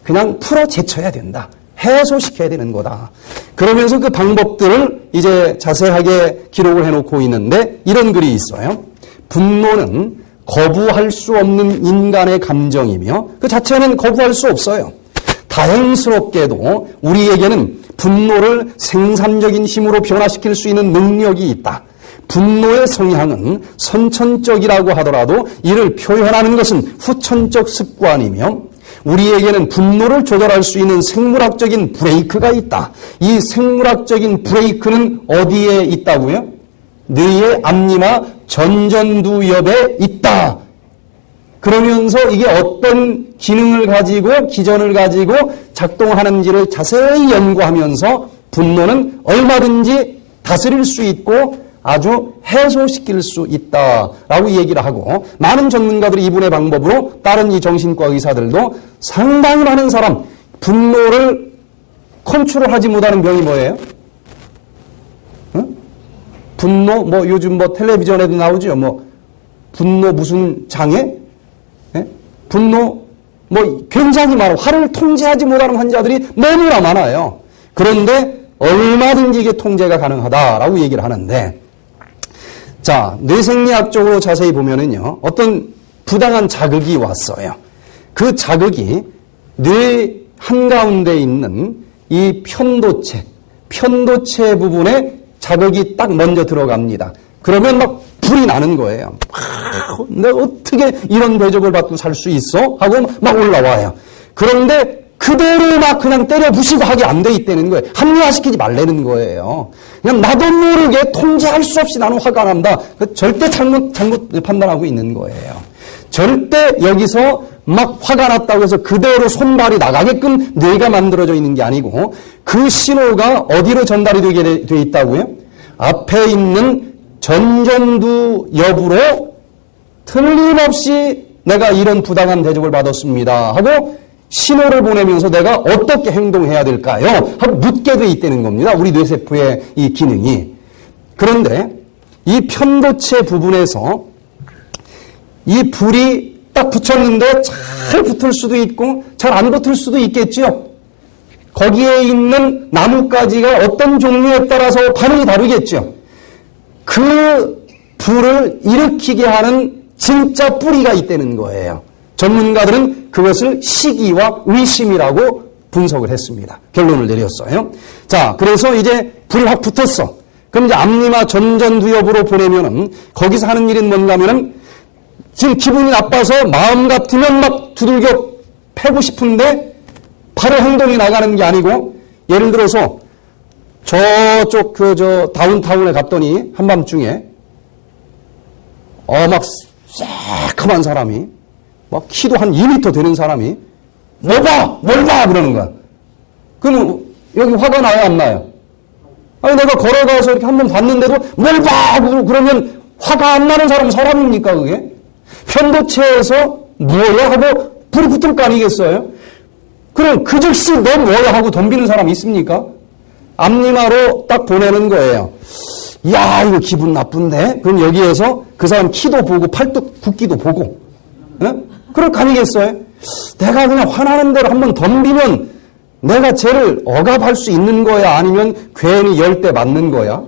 그냥 풀어 제쳐야 된다. 해소시켜야 되는 거다. 그러면서 그 방법들을 이제 자세하게 기록을 해놓고 있는데, 이런 글이 있어요. 분노는 거부할 수 없는 인간의 감정이며, 그 자체는 거부할 수 없어요. 다행스럽게도 우리에게는 분노를 생산적인 힘으로 변화시킬 수 있는 능력이 있다. 분노의 성향은 선천적이라고 하더라도 이를 표현하는 것은 후천적 습관이며, 우리에게는 분노를 조절할 수 있는 생물학적인 브레이크가 있다. 이 생물학적인 브레이크는 어디에 있다고요? 뇌의 앞니와 전전두엽에 있다. 그러면서 이게 어떤 기능을 가지고 기전을 가지고 작동하는지를 자세히 연구하면서 분노는 얼마든지 다스릴 수 있고 아주 해소시킬 수 있다라고 얘기를 하고, 많은 전문가들이 이분의 방법으로 다른 이 정신과 의사들도 상당히 많은 사람, 분노를 컨트롤하지 못하는 병이 뭐예요? 분노, 뭐 요즘 뭐 텔레비전에도 나오죠. 뭐 분노 무슨 장애? 분노 뭐 굉장히 많아. 화를 통제하지 못하는 환자들이 너무나 많아요. 그런데 얼마든지 이게 통제가 가능하다라고 얘기를 하는데, 자, 뇌생리학적으로 자세히 보면은요, 어떤 부당한 자극이 왔어요. 그 자극이 뇌 한가운데 있는 이 편도체 부분에 자극이 딱 먼저 들어갑니다. 그러면 막 불이 나는 거예요. 내가 어떻게 이런 대접을 받고 살 수 있어? 하고 막 올라와요. 그런데 그대로 막 그냥 때려 부시고 하게 안 돼 있다는 거예요. 합리화시키지 말라는 거예요. 그냥 나도 모르게 통제할 수 없이 나는 화가 난다. 절대 잘못 판단하고 있는 거예요. 절대 여기서 막 화가 났다고 해서 그대로 손발이 나가게끔 뇌가 만들어져 있는 게 아니고, 그 신호가 어디로 전달이 되게 돼 있다고요? 앞에 있는 전전두엽으로 틀림없이 내가 이런 부당한 대접을 받았습니다 하고 신호를 보내면서 내가 어떻게 행동해야 될까요? 하고 묻게 돼 있다는 겁니다. 우리 뇌세포의 이 기능이. 그런데 이 편도체 부분에서 이 불이 딱 붙였는데 잘 붙을 수도 있고 잘 안 붙을 수도 있겠죠. 거기에 있는 나뭇가지가 어떤 종류에 따라서 반응이 다르겠죠. 그 불을 일으키게 하는 진짜 뿌리가 있다는 거예요. 전문가들은 그것을 시기와 의심이라고 분석을 했습니다. 결론을 내렸어요. 자, 그래서 이제 불이 확 붙었어. 그럼 이제 앞니와 전전두엽으로 보내면은 거기서 하는 일은 뭔가 하면은 지금 기분이 나빠서 마음 같으면 막 두들겨 패고 싶은데 바로 행동이 나가는 게 아니고, 예를 들어서 저쪽 다운타운에 갔더니 한밤중에 막 새카만 사람이 막 키도 한 2m 되는 사람이 뭘 봐 그러는 거야. 그럼 여기 화가 나요 안 나요? 아니 내가 걸어가서 이렇게 한번 봤는데도 뭘 봐 그러면 화가 안 나는 사람은 사람입니까 그게? 편도체에서 뭐야 하고 불이 붙을 거 아니겠어요? 그럼 그 즉시 너 뭐야 하고 덤비는 사람 있습니까? 앞니마로 딱 보내는 거예요. 야 이거 기분 나쁜데? 그럼 여기에서 그 사람 키도 보고 팔뚝 붓기도 보고, 그럴 거 아니겠어요? 내가 그냥 화나는 대로 한번 덤비면 내가 쟤를 억압할 수 있는 거야? 아니면 괜히 열대 맞는 거야?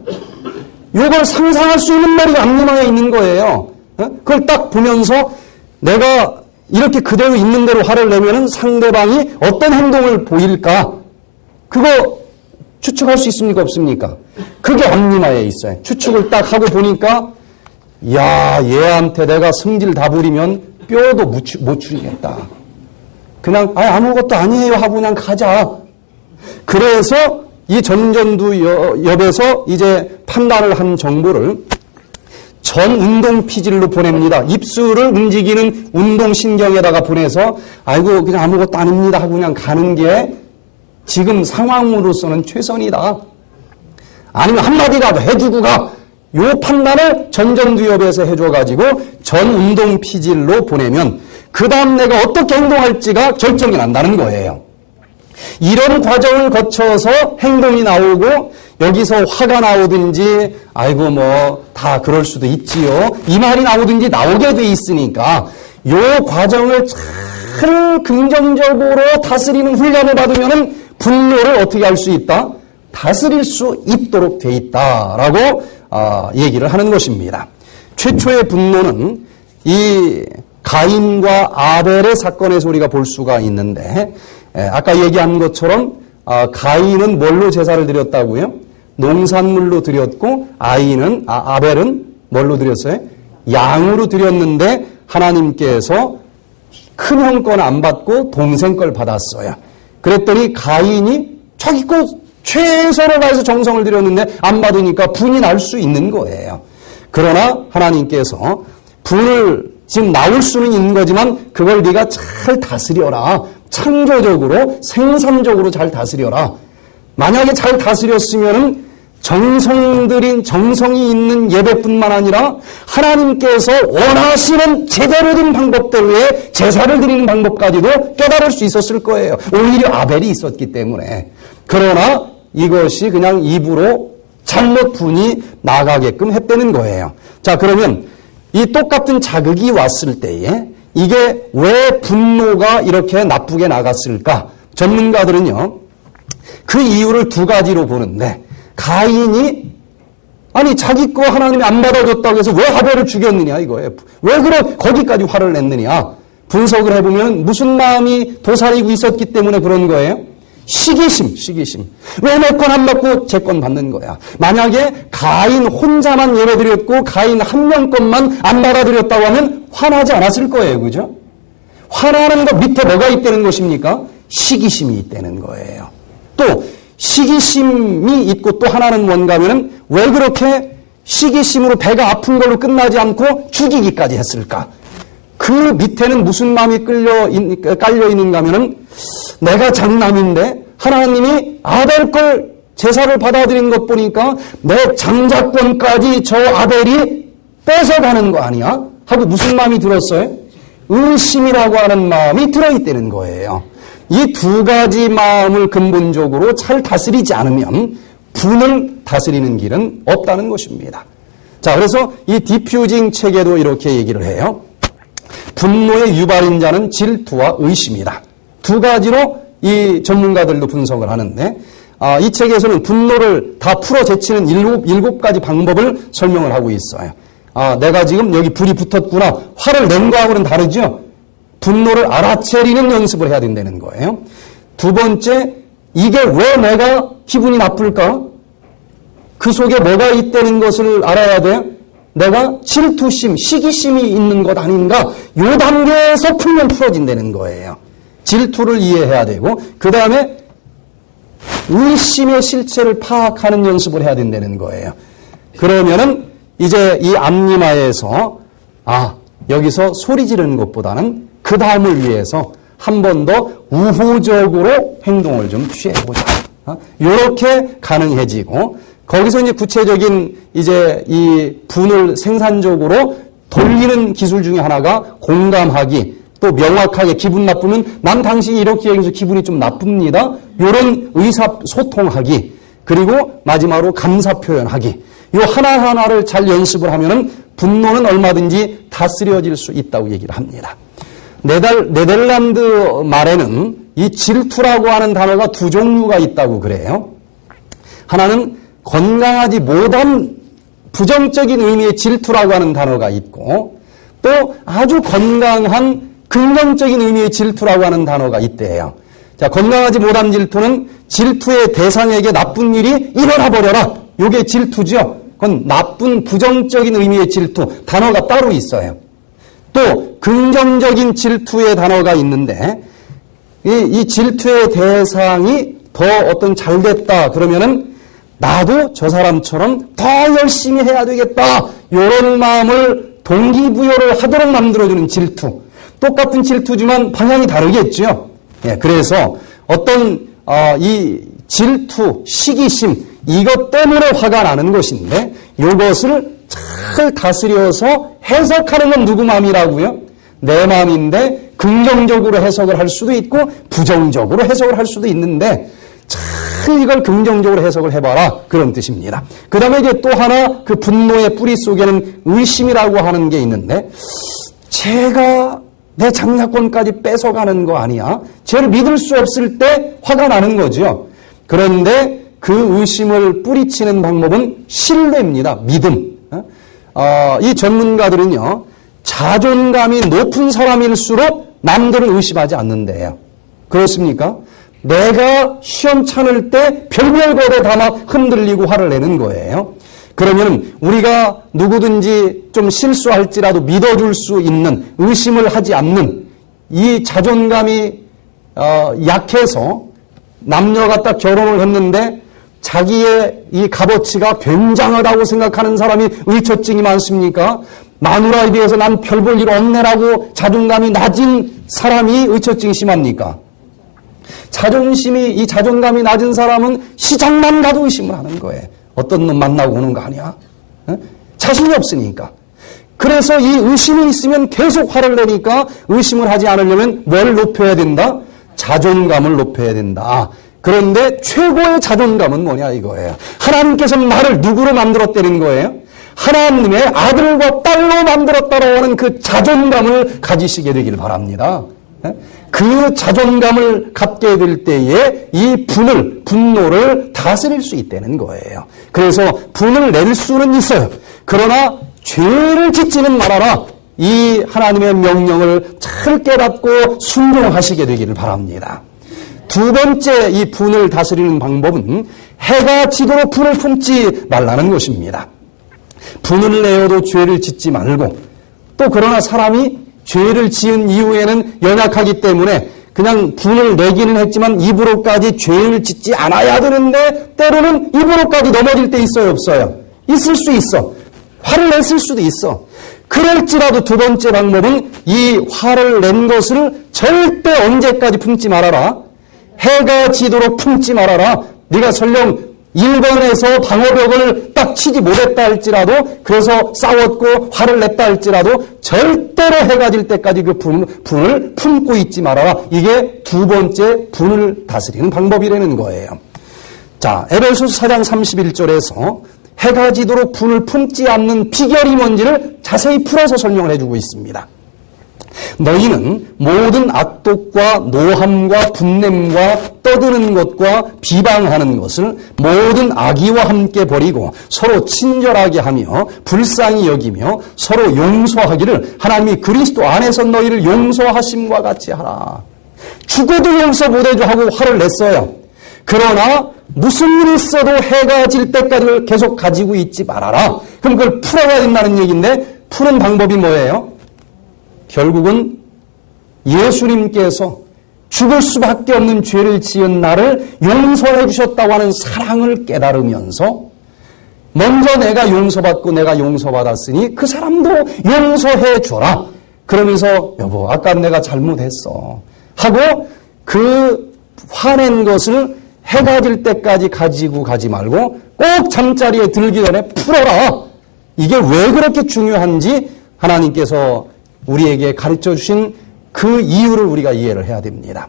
이걸 상상할 수 있는 말이 앞니마에 있는 거예요. 그걸 딱 보면서 내가 이렇게 그대로 있는 대로 화를 내면은 상대방이 어떤 행동을 보일까? 그거 추측할 수 있습니까? 없습니까? 그게 앞니마에 있어요. 추측을 딱 하고 보니까, 야, 얘한테 내가 성질 다 부리면 뼈도 못 추리겠다. 그냥, 아무것도 아니에요 하고 그냥 가자. 그래서 이 전전두엽에서 이제 판단을 한 정보를 전 운동피질로 보냅니다. 입술을 움직이는 운동신경에다가 보내서 아이고 그냥 아무것도 아닙니다 하고 그냥 가는 게 지금 상황으로서는 최선이다. 아니면 한마디라도 해주고 가. 요 판단을 전전두엽에서 해줘가지고 전 운동피질로 보내면 그 다음 내가 어떻게 행동할지가 결정이 난다는 거예요. 이런 과정을 거쳐서 행동이 나오고 여기서 화가 나오든지 아이고 뭐 다 그럴 수도 있지요. 이 말이 나오든지 나오게 돼 있으니까 요 과정을 잘 긍정적으로 다스리는 훈련을 받으면은 분노를 어떻게 할 수 있다? 다스릴 수 있도록 돼 있다라고 얘기를 하는 것입니다. 최초의 분노는 이 가인과 아벨의 사건에서 우리가 볼 수가 있는데 아까 얘기한 것처럼 가인은 뭘로 제사를 드렸다고요? 농산물로 드렸고 아벨은 뭘로 드렸어요? 양으로 드렸는데 하나님께서 큰 형 건 안 받고 동생 걸 받았어요. 그랬더니 가인이 자기 거 최선을 다해서 정성을 들였는데 안 받으니까 분이 날 수 있는 거예요. 그러나 하나님께서 분을 지금 나올 수는 있는 거지만 그걸 네가 잘 다스려라. 창조적으로 생산적으로 잘 다스려라. 만약에 잘 다스렸으면 정성이 있는 예배뿐만 아니라 하나님께서 원하시는 제대로 된 방법대로의 제사를 드리는 방법까지도 깨달을 수 있었을 거예요. 오히려 아벨이 있었기 때문에. 그러나 이것이 그냥 입으로 잘못 분이 나가게끔 했다는 거예요. 자, 그러면 이 똑같은 자극이 왔을 때에 이게 왜 분노가 이렇게 나쁘게 나갔을까? 전문가들은요, 그 이유를 두 가지로 보는데, 가인이, 아니, 자기 거 하나님이 안 받아줬다고 해서 왜 아벨을 죽였느냐, 이거예요. 왜 거기까지 화를 냈느냐. 분석을 해보면 무슨 마음이 도사리고 있었기 때문에 그런 거예요? 시기심. 왜 내 건 안 받고 제 건 받는 거야? 만약에 가인 혼자만 예배드렸고 가인 한 명 것만 안 받아들였다고 하면 화나지 않았을 거예요. 그죠? 화나는 것 밑에 뭐가 있다는 것입니까? 시기심이 있다는 거예요. 또 시기심이 있고 또 하나는 뭔가 하면은 왜 그렇게 시기심으로 배가 아픈 걸로 끝나지 않고 죽이기까지 했을까? 그 밑에는 무슨 마음이 깔려 있는가 하면은 내가 장남인데 하나님이 아벨 걸 제사를 받아들인 것 보니까 내 장자권까지 저 아벨이 뺏어가는 거 아니야? 하고 무슨 마음이 들었어요? 의심이라고 하는 마음이 들어있다는 거예요. 이 두 가지 마음을 근본적으로 잘 다스리지 않으면 분을 다스리는 길은 없다는 것입니다. 자, 그래서 이 디퓨징 책에도 이렇게 얘기를 해요. 분노의 유발인자는 질투와 의심이다. 두 가지로 이 전문가들도 분석을 하는데 이 책에서는 분노를 다 풀어 제치는 일곱 가지 방법을 설명을 하고 있어요. 내가 지금 여기 불이 붙었구나. 화를 낸 거하고는 다르죠. 분노를 알아채리는 연습을 해야 된다는 거예요. 두 번째, 이게 왜 내가 기분이 나쁠까? 그 속에 뭐가 있다는 것을 알아야 돼요. 내가 질투심, 시기심이 있는 것 아닌가? 요 단계에서 풀면 풀어진다는 거예요. 질투를 이해해야 되고 그 다음에 의심의 실체를 파악하는 연습을 해야 된다는 거예요. 그러면은 이제 이 앞니마에서 여기서 소리 지르는 것보다는 그 다음을 위해서 한 번 더 우호적으로 행동을 좀 취해보자. 이렇게 가능해지고 거기서 이제 구체적인 이제 이 분을 생산적으로 돌리는 기술 중에 하나가 공감하기. 또 명확하게 기분 나쁘면 난 당신이 이렇게 얘기해서 기분이 좀 나쁩니다. 이런 의사소통하기. 그리고 마지막으로 감사 표현하기. 이 하나하나를 잘 연습을 하면은 분노는 얼마든지 다스려질 수 있다고 얘기를 합니다. 네덜란드 말에는 이 질투라고 하는 단어가 두 종류가 있다고 그래요. 하나는 건강하지 못한 부정적인 의미의 질투라고 하는 단어가 있고 또 아주 건강한 긍정적인 의미의 질투라고 하는 단어가 있대요. 자, 건강하지 못한 질투는 질투의 대상에게 나쁜 일이 일어나 버려라. 이게 질투죠. 그건 나쁜 부정적인 의미의 질투. 단어가 따로 있어요. 또 긍정적인 질투의 단어가 있는데 이 질투의 대상이 더 어떤 잘됐다 그러면은 나도 저 사람처럼 더 열심히 해야 되겠다. 이런 마음을 동기부여를 하도록 만들어주는 질투. 똑같은 질투지만 방향이 다르겠죠. 예, 그래서 어떤 이 질투, 시기심 이것 때문에 화가 나는 것인데 이것을 잘 다스려서 해석하는 건 누구 마음이라고요? 내 마음인데 긍정적으로 해석을 할 수도 있고 부정적으로 해석을 할 수도 있는데 잘 이걸 긍정적으로 해석을 해봐라 그런 뜻입니다. 그 다음에 이제 또 하나 그 분노의 뿌리 속에는 의심이라고 하는 게 있는데 제가 내 장사권까지 뺏어가는 거 아니야? 쟤를 믿을 수 없을 때 화가 나는 거죠. 그런데 그 의심을 뿌리치는 방법은 신뢰입니다. 믿음. 이 전문가들은요. 자존감이 높은 사람일수록 남들을 의심하지 않는데요. 그렇습니까? 내가 시험찮을 때 별별 것에 다 막 흔들리고 화를 내는 거예요. 그러면 우리가 누구든지 좀 실수할지라도 믿어줄 수 있는 의심을 하지 않는 이 자존감이 약해서 남녀가 딱 결혼을 했는데 자기의 이 값어치가 굉장하다고 생각하는 사람이 의처증이 많습니까? 마누라에 비해서 난 별 볼 일 없네라고 자존감이 낮은 사람이 의처증이 심합니까? 이 자존감이 낮은 사람은 시장만 가도 의심을 하는 거예요. 어떤 놈 만나고 오는 거 아니야? 자신이 없으니까. 그래서 이 의심이 있으면 계속 화를 내니까 의심을 하지 않으려면 뭘 높여야 된다? 자존감을 높여야 된다. 그런데 최고의 자존감은 뭐냐 이거예요. 하나님께서 나를 누구로 만들었다는 거예요? 하나님의 아들과 딸로 만들었다고 하는 그 자존감을 가지시게 되길 바랍니다. 그 자존감을 갖게 될 때에 이 분노를 다스릴 수 있다는 거예요. 그래서 분을 낼 수는 있어요. 그러나 죄를 짓지는 말아라. 이 하나님의 명령을 잘 깨닫고 순종하시게 되기를 바랍니다. 두 번째 이 분을 다스리는 방법은 해가 지도록 분을 품지 말라는 것입니다. 분을 내어도 죄를 짓지 말고 또 그러나 사람이 죄를 지은 이후에는 연약하기 때문에 그냥 분을 내기는 했지만 입으로까지 죄를 짓지 않아야 되는데 때로는 입으로까지 넘어질 때 있어요 없어요? 있을 수 있어. 화를 냈을 수도 있어. 그럴지라도 두 번째 방법은 이 화를 낸 것을 절대 언제까지 품지 말아라. 해가 지도록 품지 말아라. 네가 설령 1번에서 방어벽을 딱 치지 못했다 할지라도 그래서 싸웠고 화를 냈다 할지라도 절대로 해가 질 때까지 그 분을 품고 있지 말아라. 이게 두 번째 분을 다스리는 방법이라는 거예요. 자, 에베소서 4장 31절에서 해가 지도록 분을 품지 않는 비결이 뭔지를 자세히 풀어서 설명을 해주고 있습니다. 너희는 모든 악독과 노함과 분냄과 떠드는 것과 비방하는 것을 모든 악의와 함께 버리고 서로 친절하게 하며 불쌍히 여기며 서로 용서하기를 하나님이 그리스도 안에서 너희를 용서하심과 같이 하라. 죽어도 용서 못해줘 하고 화를 냈어요. 그러나 무슨 일이 있어도 해가 질 때까지 계속 가지고 있지 말아라. 그럼 그걸 풀어야 된다는 얘기인데 푸는 방법이 뭐예요? 결국은 예수님께서 죽을 수밖에 없는 죄를 지은 나를 용서해 주셨다고 하는 사랑을 깨달으면서 먼저 내가 용서받고 내가 용서받았으니 그 사람도 용서해 줘라. 그러면서 여보 아까 내가 잘못했어 하고 그 화낸 것을 해가 질 때까지 가지고 가지 말고 꼭 잠자리에 들기 전에 풀어라. 이게 왜 그렇게 중요한지 하나님께서 우리에게 가르쳐 주신 그 이유를 우리가 이해를 해야 됩니다.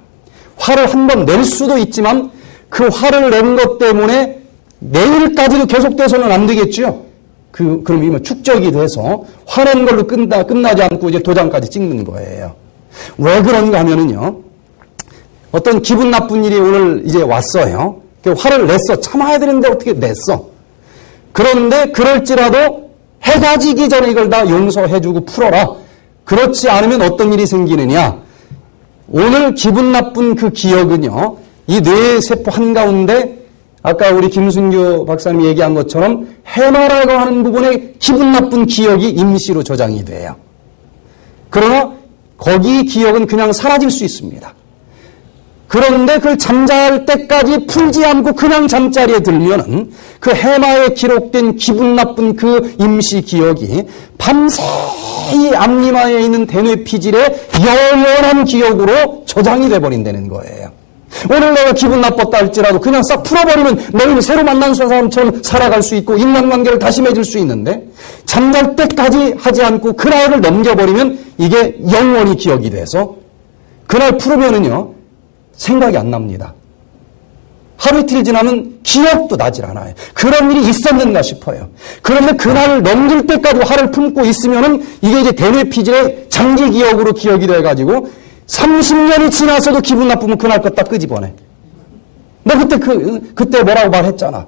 화를 한번 낼 수도 있지만 그 화를 낸 것 때문에 내일까지도 계속돼서는 안 되겠죠. 그럼 이거 축적이 돼서 화낸 걸로 끝나지 않고 이제 도장까지 찍는 거예요. 왜 그런가 하면은요. 어떤 기분 나쁜 일이 오늘 이제 왔어요. 화를 냈어. 참아야 되는데 어떻게 냈어. 그런데 그럴지라도 해가 지기 전에 이걸 다 용서해주고 풀어라. 그렇지 않으면 어떤 일이 생기느냐. 오늘 기분 나쁜 그 기억은요. 이 뇌세포 한가운데 아까 우리 김순규 박사님이 얘기한 것처럼 해마라고 하는 부분에 기분 나쁜 기억이 임시로 저장이 돼요. 그러나 거기 기억은 그냥 사라질 수 있습니다. 그런데 그걸 잠잘 때까지 풀지 않고 그냥 잠자리에 들면은 그 해마에 기록된 기분 나쁜 그 임시 기억이 밤새 이 앞니마에 있는 대뇌 피질의 영원한 기억으로 저장이 돼버린다는 거예요. 오늘 내가 기분 나빴다 할지라도 그냥 싹 풀어버리면 내일 새로 만난 사람처럼 살아갈 수 있고 인간관계를 다시 맺을 수 있는데 잠잘 때까지 하지 않고 그날을 넘겨버리면 이게 영원히 기억이 돼서 그날 풀으면은요 생각이 안 납니다. 하루 이틀 지나면 기억도 나질 않아요. 그런 일이 있었는가 싶어요. 그런데 그날을 넘길 때까지 화를 품고 있으면은 이게 이제 대뇌 피질의 장기 기억으로 기억이 돼가지고 30년이 지나서도 기분 나쁘면 그날 거 딱 끄집어내. 너 그때 뭐라고 말했잖아.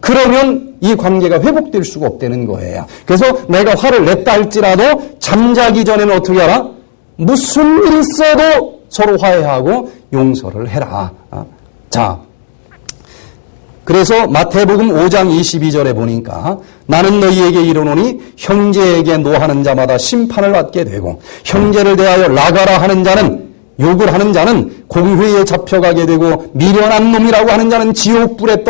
그러면 이 관계가 회복될 수가 없다는 거예요. 그래서 내가 화를 냈다 할지라도 잠자기 전에는 어떻게 하라? 무슨 일이 있어도 서로 화해하고 용서를 해라. 자, 그래서 마태복음 5장 22절에 보니까 나는 너희에게 이르노니 형제에게 노하는 자마다 심판을 받게 되고 형제를 대하여 나가라 하는 자는 욕을 하는 자는 공회에 잡혀가게 되고 미련한 놈이라고 하는 자는 지옥불에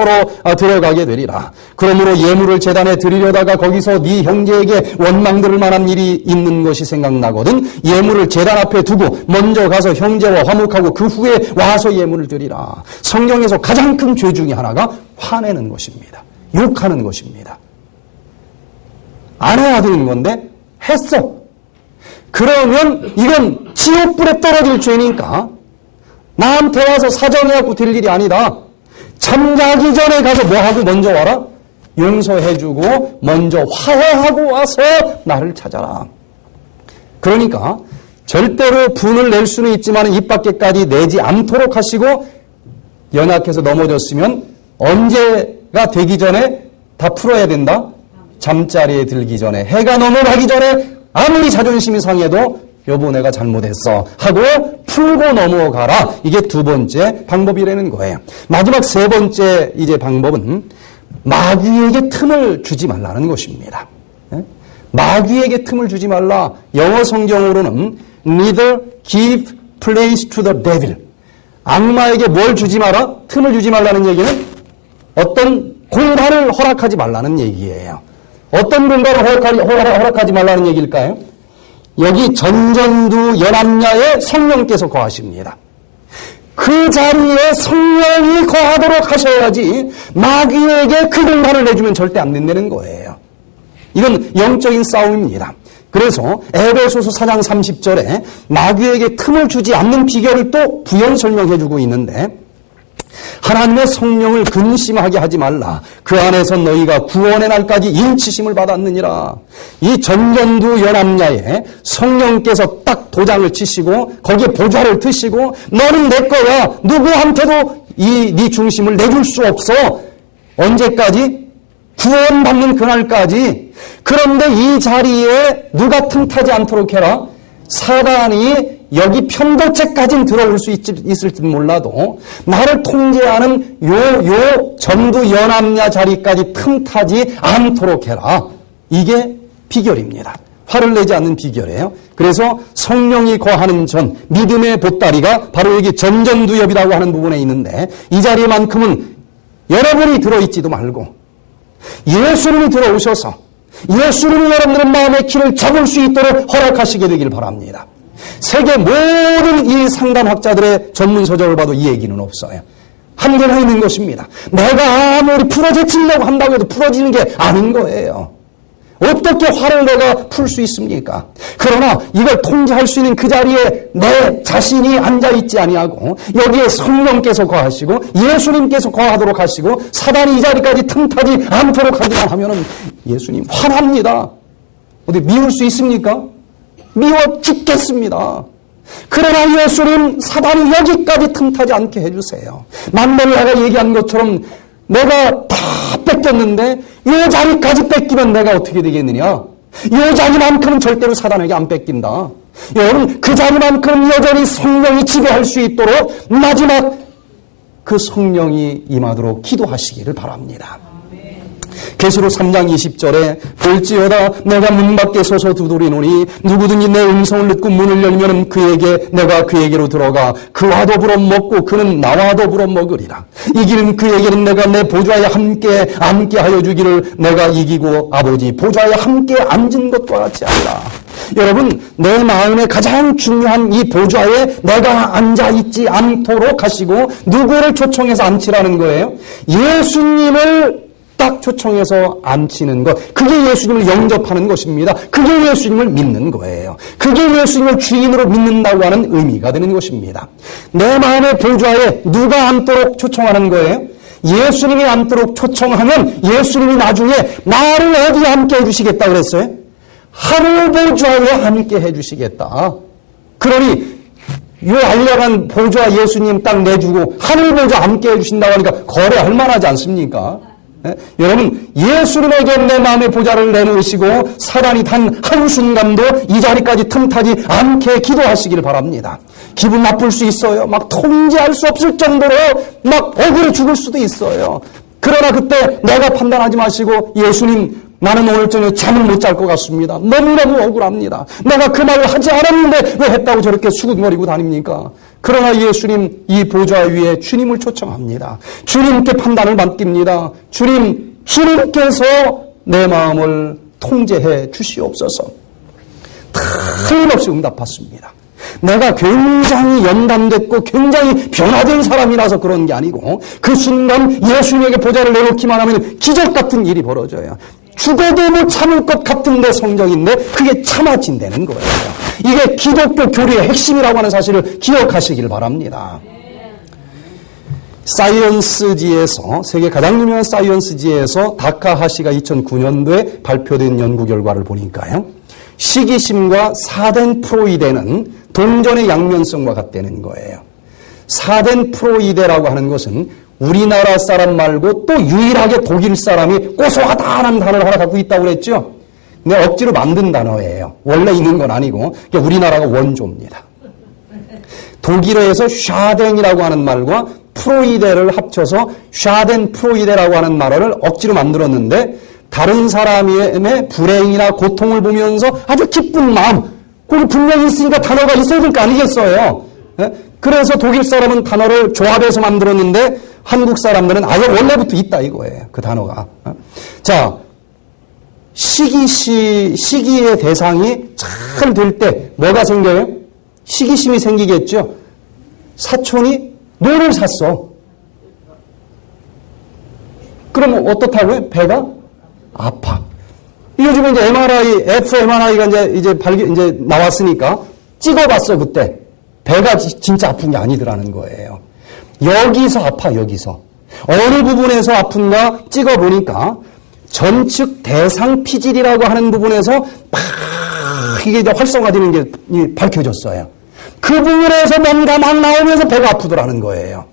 들어가게 되리라. 그러므로 예물을 제단에 드리려다가 거기서 네 형제에게 원망들을 만한 일이 있는 것이 생각나거든 예물을 제단 앞에 두고 먼저 가서 형제와 화목하고 그 후에 와서 예물을 드리라. 성경에서 가장 큰 죄 중에 하나가 화내는 것입니다. 욕하는 것입니다. 안 해야 되는 건데 했어. 그러면 이건 지옥불에 떨어질 죄니까 나한테 와서 사정해갖고 될 일이 아니다. 잠자기 전에 가서 뭐하고 먼저 와라? 용서해주고 먼저 화해하고 와서 나를 찾아라. 그러니까 절대로 분을 낼 수는 있지만 입 밖에까지 내지 않도록 하시고 연약해서 넘어졌으면 언제가 되기 전에 다 풀어야 된다? 잠자리에 들기 전에 해가 넘어가기 전에 아무리 자존심이 상해도 여보 내가 잘못했어 하고 풀고 넘어가라. 이게 두 번째 방법이라는 거예요. 마지막 세 번째 이제 방법은 마귀에게 틈을 주지 말라는 것입니다. 마귀에게 틈을 주지 말라. 영어 성경으로는 neither give place to the devil. 악마에게 뭘 주지 마라? 틈을 주지 말라는 얘기는 어떤 공간을 허락하지 말라는 얘기예요. 어떤 공간을 허락하지 말라는 얘기일까요? 여기 전전두 연합야에 성령께서 거하십니다. 그 자리에 성령이 거하도록 하셔야지 마귀에게 그 공간을 내주면 절대 안 된다는 거예요. 이건 영적인 싸움입니다. 그래서 에베소서 4장 30절에 마귀에게 틈을 주지 않는 비결을 또 부연 설명해주고 있는데 하나님의 성령을 근심하게 하지 말라. 그 안에서 너희가 구원의 날까지 인치심을 받았느니라. 이 전전두 연합야에 성령께서 딱 도장을 치시고 거기에 보좌를 드시고 너는 내 거야. 누구한테도 네 중심을 내줄 수 없어. 언제까지? 구원받는 그날까지. 그런데 이 자리에 누가 틈타지 않도록 해라. 사단이 여기 편도체까지는 들어올 수 있을지 몰라도 나를 통제하는 요 전두 연합야 자리까지 틈타지 않도록 해라. 이게 비결입니다. 화를 내지 않는 비결이에요. 그래서 성령이 거하는 전 믿음의 보따리가 바로 여기 전전두엽이라고 하는 부분에 있는데 이 자리만큼은 여러분이 들어있지도 말고 예수님이 들어오셔서 예수님이 여러분들의 마음의 길을 잡을 수 있도록 허락하시게 되길 바랍니다. 세계 모든 이 상담학자들의 전문 서적을 봐도 이 얘기는 없어요. 한계가 있는 것입니다. 내가 아무리 풀어제치려고 한다고 해도 풀어지는 게 아닌 거예요. 어떻게 화를 내가 풀 수 있습니까? 그러나 이걸 통제할 수 있는 그 자리에 내 자신이 앉아있지 아니하고 여기에 성령께서 거하시고 예수님께서 거하도록 하시고 사단이 이 자리까지 틈타지 않도록 하기만 하면은 예수님 화납니다. 어디 미울 수 있습니까? 미워 죽겠습니다. 그러나 예수님 사단이 여기까지 틈타지 않게 해주세요. 만번을 내가 얘기한 것처럼 내가 다 뺏겼는데 이 자리까지 뺏기면 내가 어떻게 되겠느냐? 이 자리만큼은 절대로 사단에게 안 뺏긴다. 여러분 그 자리만큼 여전히 성령이 지배할 수 있도록 마지막 그 성령이 임하도록 기도하시기를 바랍니다. 계시록 3장 20절에 볼지어다 내가 문 밖에 서서 두드리노니 누구든지 내 음성을 듣고 문을 열면 내가 그에게로 들어가 그와 더불어 먹고 그는 나와 더불어 먹으리라. 이기는 그에게는 내가 내 보좌에 함께 앉게 하여 주기를 내가 이기고 아버지 보좌에 함께 앉은 것과 같이 하리라. 여러분, 내 마음에 가장 중요한 이 보좌에 내가 앉아있지 않도록 하시고 누구를 초청해서 앉히라는 거예요? 예수님을 딱 초청해서 앉히는 것, 그게 예수님을 영접하는 것입니다. 그게 예수님을 믿는 거예요. 그게 예수님을 주인으로 믿는다고 하는 의미가 되는 것입니다. 내 마음의 보좌에 누가 앉도록 초청하는 거예요? 예수님이 앉도록 초청하면 예수님이 나중에 나를 어디에 함께 해주시겠다 그랬어요? 하늘 보좌에 함께 해주시겠다. 그러니 이 알려간 보좌 예수님 딱 내주고 하늘 보좌 함께 해주신다고 하니까 거래할 만하지 않습니까? 네? 여러분, 예수님에게 내 마음의 보좌를 내놓으시고 사단이 단 한순간도 이 자리까지 틈타지 않게 기도하시기를 바랍니다. 기분 나쁠 수 있어요. 막 통제할 수 없을 정도로 막 억울해 죽을 수도 있어요. 그러나 그때 내가 판단하지 마시고 예수님, 나는 오늘 저녁 잠을 못 잘 것 같습니다. 너무너무 억울합니다. 내가 그 말을 하지 않았는데 왜 했다고 저렇게 수군거리고 다닙니까? 그러나 예수님 이 보좌 위에 주님을 초청합니다. 주님께 판단을 맡깁니다. 주님께서 내 마음을 통제해 주시옵소서. 틀림없이 응답받습니다. 내가 굉장히 연단됐고 굉장히 변화된 사람이라서 그런 게 아니고 그 순간 예수님에게 보좌를 내놓기만 하면 기적 같은 일이 벌어져요. 죽어도 못 참을 것 같은데 성경인데 그게 참아진다는 거예요. 이게 기독교 교리의 핵심이라고 하는 사실을 기억하시길 바랍니다. 사이언스지에서, 세계 가장 유명한 사이언스지에서 다카하시가 2009년도에 발표된 연구 결과를 보니까요, 시기심과 사덴프로이데는 동전의 양면성과 같다는 거예요. 사덴프로이데라고 하는 것은 우리나라 사람 말고 또 유일하게 독일 사람이 고소하다는 단어를 하나 갖고 있다고 그랬죠. 근데 억지로 만든 단어예요. 원래 있는 건 아니고 우리나라가 원조입니다. 독일어에서 샤덴이라고 하는 말과 프로이데를 합쳐서 샤덴프로이데라고 하는 말을 억지로 만들었는데 다른 사람의 불행이나 고통을 보면서 아주 기쁜 마음, 거기 분명히 있으니까 단어가 있어야 될 거 아니겠어요? 그래서 독일 사람은 단어를 조합해서 만들었는데 한국 사람들은 아예 원래부터 있다 이거예요. 그 단어가. 자, 시기의 대상이 잘 될 때 뭐가 생겨요? 시기심이 생기겠죠. 사촌이 노를 샀어. 그럼 어떻다고요? 배가 아파. 요즘에 이제 fMRI가 이제 나왔으니까 찍어봤어, 그때. 배가 진짜 아픈 게 아니더라는 거예요. 여기서 아파, 여기서. 어느 부분에서 아픈가 찍어보니까 전측 대상 피질이라고 하는 부분에서 막 이게 이제 활성화되는 게 밝혀졌어요. 그 부분에서 뭔가 막 나오면서 배가 아프더라는 거예요.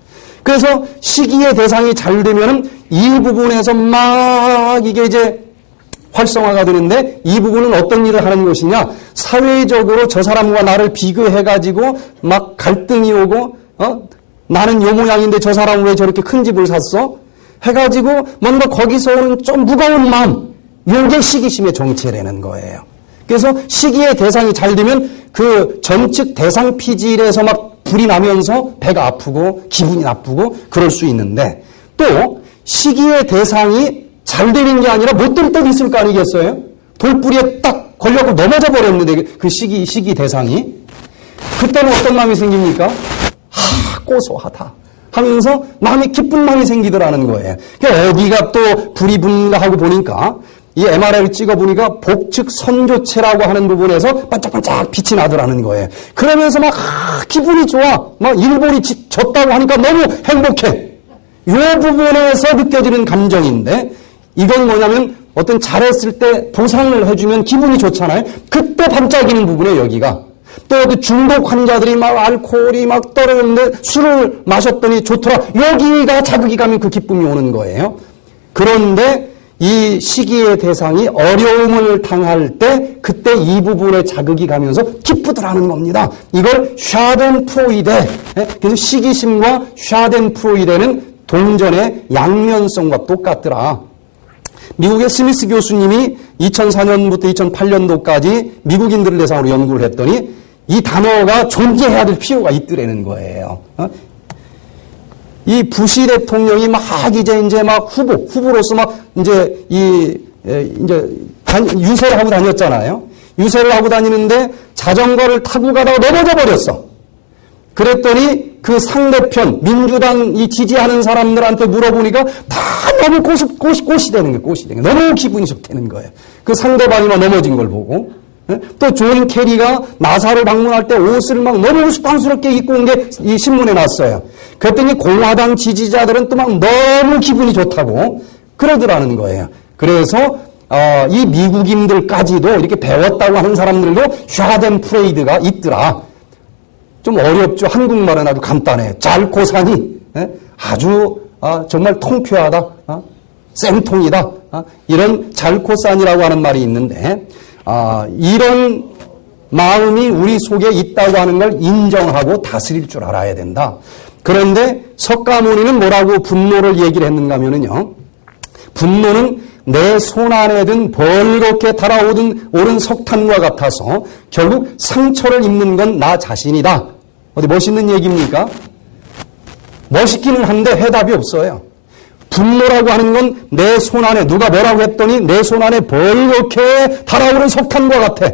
그래서 시기의 대상이 잘 되면은 이 부분에서 막 이게 이제 활성화가 되는데 이 부분은 어떤 일을 하는 것이냐? 사회적으로 저 사람과 나를 비교해가지고 막 갈등이 오고, 나는 요 모양인데 저 사람은 왜 저렇게 큰 집을 샀어? 해가지고 뭔가 거기서 오는 좀 무거운 마음, 요게 시기심의 정체라는 거예요. 그래서 시기의 대상이 잘 되면 그 전측 대상 피질에서 막 불이 나면서 배가 아프고 기분이 나쁘고 그럴 수 있는데 또 시기의 대상이 잘 되는 게 아니라 못 될 때도 있을 거 아니겠어요? 돌뿌리에 딱 걸려고 넘어져 버렸는데 그 시기 대상이 그때는 어떤 마음이 생깁니까? 고소하다 하면서 마음이 기쁜 마음이 생기더라는 거예요. 그러니까 어디가 또 불이 붙는가 하고 보니까 이 MRI를 찍어보니까 복측 선조체라고 하는 부분에서 반짝반짝 빛이 나더라는 거예요. 그러면서 막 기분이 좋아. 막 일본이 졌다고 하니까 너무 행복해. 이 부분에서 느껴지는 감정인데 이건 뭐냐면 어떤 잘했을 때 보상을 해주면 기분이 좋잖아요. 그때 반짝이는 부분이에요, 여기가. 또 중독 환자들이 막 알코올이 막 떨어지는데 술을 마셨더니 좋더라. 여기가 자극이 가면 그 기쁨이 오는 거예요. 그런데 이 시기의 대상이 어려움을 당할 때 그때 이 부분에 자극이 가면서 기쁘더라는 겁니다. 이걸 샤덴프로이데. 그래서 시기심과 샤덴프로이데는 동전의 양면성과 똑같더라. 미국의 스미스 교수님이 2004년부터 2008년도까지 미국인들을 대상으로 연구를 했더니 이 단어가 존재해야 될 필요가 있더라는 거예요. 이 부시 대통령이 막 이제 막 후보로서 막 이제 유세를 하고 다녔잖아요. 유세를 하고 다니는데 자전거를 타고 가다가 넘어져 버렸어. 그랬더니 그 상대편 민주당 이 지지하는 사람들한테 물어보니까 다 너무 꽃이 되는 거예요. 꽃이 되는 거예요. 너무 기분이 좋다는 거예요. 그 상대방이 막 넘어진 걸 보고. 또 존 케리가 나사를 방문할 때 옷을 막 너무 우스꽝스럽게 입고 온 게 이 신문에 났어요. 그랬더니 공화당 지지자들은 또 막 너무 기분이 좋다고 그러더라는 거예요. 그래서 이 미국인들까지도 이렇게 배웠다고 하는 사람들도 샤덴프레이드가 있더라. 좀 어렵죠. 한국말은 아주 간단해. 잘코산이 아주 정말 통쾌하다. 쌤통이다. 이런 잘코산이라고 하는 말이 있는데 이런 마음이 우리 속에 있다고 하는 걸 인정하고 다스릴 줄 알아야 된다. 그런데 석가모니는 뭐라고 분노를 얘기를 했는가 하면요. 분노는 내 손 안에 든 벌겋게 달아오른 석탄과 같아서 결국 상처를 입는 건 나 자신이다. 어디 멋있는 얘기입니까? 멋있기는 한데 해답이 없어요. 분노라고 하는 건 내 손 안에 누가 뭐라고 했더니 내 손 안에 벌겋게 달아오른 석탄과 같아.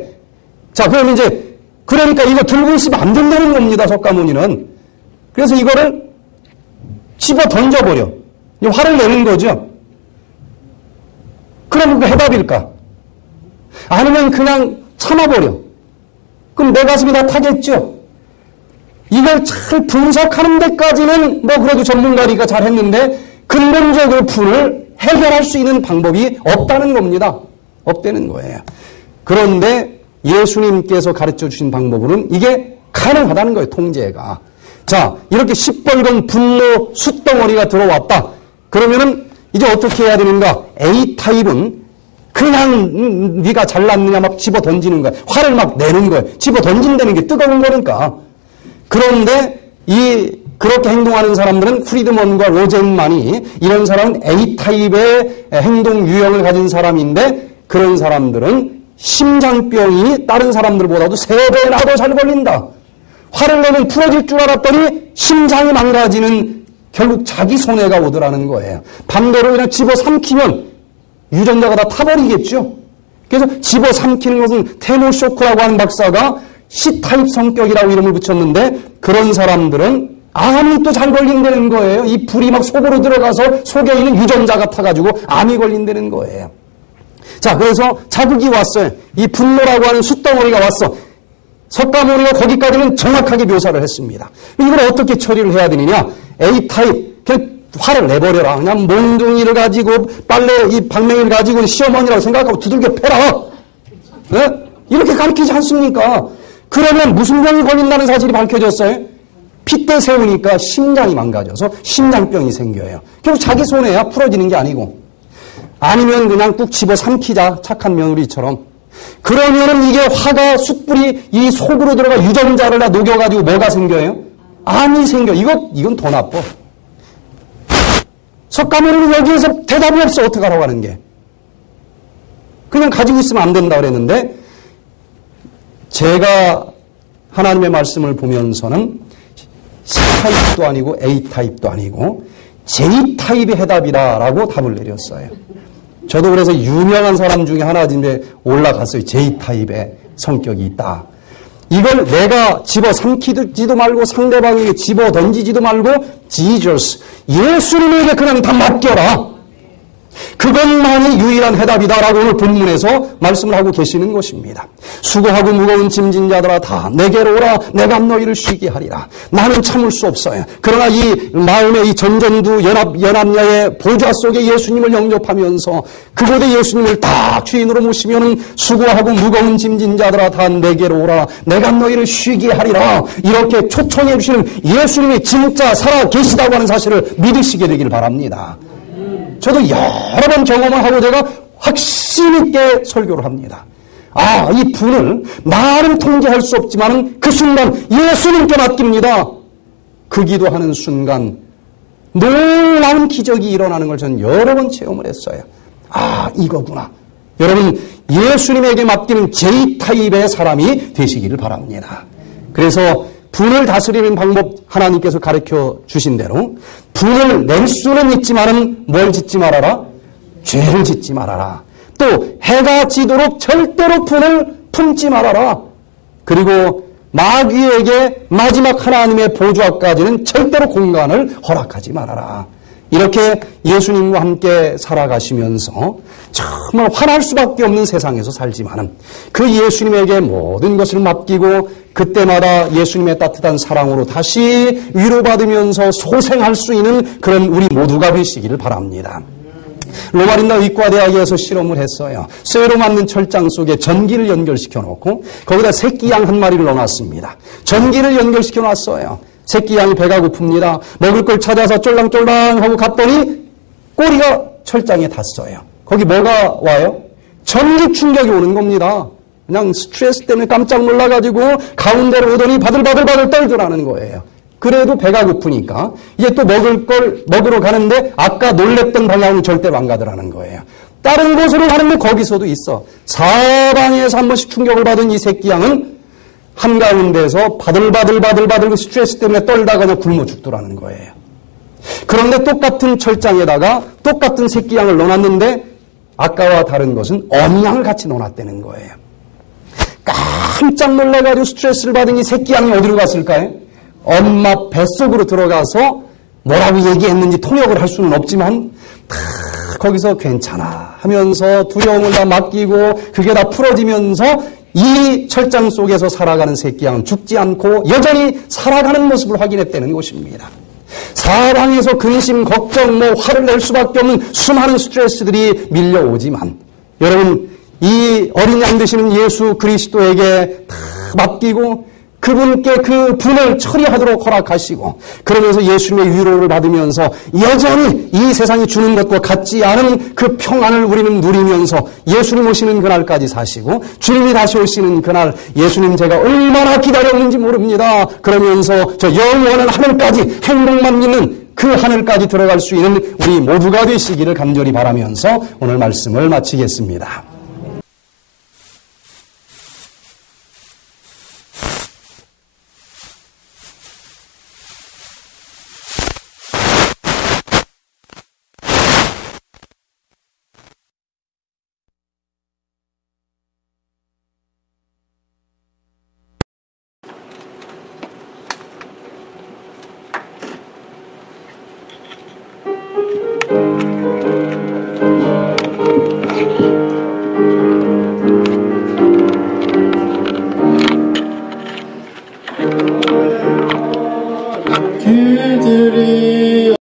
자, 그럼 이제 그러니까 이거 들고 있으면 안 된다는 겁니다. 석가모니는. 그래서 이거를 집어 던져버려. 화를 내는 거죠. 그럼 그게 해답일까? 아니면 그냥 참아버려. 그럼 내 가슴이 다 타겠죠. 이걸 잘 분석하는 데까지는 뭐 그래도 전문가니까 잘했는데 근본적으로 분을 해결할 수 있는 방법이 없다는 겁니다. 없다는 거예요. 그런데 예수님께서 가르쳐 주신 방법으로는 이게 가능하다는 거예요. 통제가. 자, 이렇게 시뻘건 분노 숫덩어리가 들어왔다. 그러면은 이제 어떻게 해야 되는가? A타입은 그냥 네가 잘났느냐 막 집어 던지는 거야. 화를 막 내는 거야. 집어 던진다는 게 뜨거운 거니까. 그런데 그렇게 행동하는 사람들은 프리드먼과 로젠만이 이런 사람은 A타입의 행동 유형을 가진 사람인데 그런 사람들은 심장병이 다른 사람들보다도 3배나 더 잘 걸린다. 화를 내면 풀어질 줄 알았더니 심장이 망가지는 결국 자기 손해가 오더라는 거예요. 반대로 그냥 집어삼키면 유전자가 다 타버리겠죠. 그래서 집어삼키는 것은 테노쇼크라고 하는 박사가 C타입 성격이라고 이름을 붙였는데 그런 사람들은 암이 또 잘 걸린다는 거예요. 이 불이 막 속으로 들어가서 속에 있는 유전자가 타가지고 암이 걸린다는 거예요. 자, 그래서 자극이 왔어요. 이 분노라고 하는 숫덩어리가 왔어. 석가모니가 거기까지는 정확하게 묘사를 했습니다. 이걸 어떻게 처리를 해야 되느냐? A타입, 그냥 화를 내버려라. 그냥 몽둥이를 가지고 빨래 이 방맹이를 가지고 시어머니라고 생각하고 두들겨 패라. 네? 이렇게 가르치지 않습니까? 그러면 무슨 병이 걸린다는 사실이 밝혀졌어요? 핏대 세우니까 심장이 망가져서 심장병이 생겨요. 결국 자기 손해야. 풀어지는 게 아니고. 아니면 그냥 꾹 집어 삼키자. 착한 며느리처럼. 그러면은 이게 화가 숯불이 이 속으로 들어가 유전자를 다 녹여가지고 뭐가 생겨요? 암이 생겨. 이건 더 나빠. 석가모니는 여기에서 대답이 없어. 어떻게 하라고 하는 게. 그냥 가지고 있으면 안 된다 그랬는데 제가 하나님의 말씀을 보면서는 C타입도 아니고 A타입도 아니고 J타입의 해답이다라고 답을 내렸어요. 저도 그래서 유명한 사람 중에 하나 집에 올라갔어요. J타입의 성격이 있다. 이걸 내가 집어 삼키지도 말고 상대방에게 집어 던지지도 말고 Jesus, 예수님에게 그냥 다 맡겨라. 그것만이 유일한 해답이다라고 오늘 본문에서 말씀을 하고 계시는 것입니다. 수고하고 무거운 짐진 자들아 다 내게로 오라. 내가 너희를 쉬게 하리라. 나는 참을 수 없어요. 그러나 이 마음의 이 전전두 연합야의 보좌 속에 예수님을 영접하면서 그곳에 예수님을 딱 주인으로 모시면은 수고하고 무거운 짐진 자들아 다 내게로 오라. 내가 너희를 쉬게 하리라. 이렇게 초청해 주시는 예수님이 진짜 살아 계시다고 하는 사실을 믿으시게 되길 바랍니다. 저도 여러 번 경험을 하고 제가 확신 있게 설교를 합니다. 이 분을 나는 통제할 수 없지만 그 순간 예수님께 맡깁니다. 그 기도하는 순간 놀라운 기적이 일어나는 걸 저는 여러 번 체험을 했어요. 아, 이거구나. 여러분, 예수님에게 맡기는 J타입의 사람이 되시기를 바랍니다. 그래서 분을 다스리는 방법 하나님께서 가르쳐 주신 대로 분을 낼 수는 있지만은 뭘 짓지 말아라? 죄를 짓지 말아라. 또 해가 지도록 절대로 분을 품지 말아라. 그리고 마귀에게 마지막 하나님의 보좌 앞까지는 절대로 공간을 허락하지 말아라. 이렇게 예수님과 함께 살아가시면서 정말 화날 수밖에 없는 세상에서 살지만은 그 예수님에게 모든 것을 맡기고 그때마다 예수님의 따뜻한 사랑으로 다시 위로받으면서 소생할 수 있는 그런 우리 모두가 되시기를 바랍니다. 로마린다 의과대학에서 실험을 했어요. 쇠로 만든 철장 속에 전기를 연결시켜 놓고 거기다 새끼 양 한 마리를 넣어놨습니다. 전기를 연결시켜 놨어요. 새끼 양이 배가 고픕니다. 먹을 걸 찾아서 쫄랑쫄랑 하고 갔더니 꼬리가 철장에 닿았어요. 거기 뭐가 와요? 전기 충격이 오는 겁니다. 그냥 스트레스 때문에 깜짝 놀라가지고 가운데로 오더니 바들바들 떨더라는 거예요. 그래도 배가 고프니까 이제 또 먹을 걸 먹으러 가는데 아까 놀랬던 방향은 절대로 안 가더라는 거예요. 다른 곳으로 가는데 거기서도 있어. 사방에서 한 번씩 충격을 받은 이 새끼 양은 한가운데서 바들바들 그 스트레스 때문에 떨다가 그냥 굶어 죽더라는 거예요. 그런데 똑같은 철장에다가 똑같은 새끼 양을 넣어놨는데 아까와 다른 것은 어미 양을 같이 넣어놨다는 거예요. 깜짝 놀라가지고 스트레스를 받은 이 새끼 양이 어디로 갔을까요? 엄마 뱃속으로 들어가서 뭐라고 얘기했는지 통역을 할 수는 없지만 거기서 괜찮아 하면서 두려움을 다 맡기고 그게 다 풀어지면서 이 철장 속에서 살아가는 새끼 양은 죽지 않고 여전히 살아가는 모습을 확인했다는 것입니다. 사방에서 근심, 걱정, 화를 낼 수밖에 없는 수많은 스트레스들이 밀려오지만 여러분 이 어린 양 되시는 예수 그리스도에게 다 맡기고 그분께 그 분을 처리하도록 허락하시고 그러면서 예수님의 위로를 받으면서 여전히 이 세상이 주는 것과 같지 않은 그 평안을 우리는 누리면서 예수님 오시는 그날까지 사시고 주님이 다시 오시는 그날 예수님 제가 얼마나 기다렸는지 모릅니다. 그러면서 저 영원한 하늘까지 행복만 있는 그 하늘까지 들어갈 수 있는 우리 모두가 되시기를 간절히 바라면서 오늘 말씀을 마치겠습니다.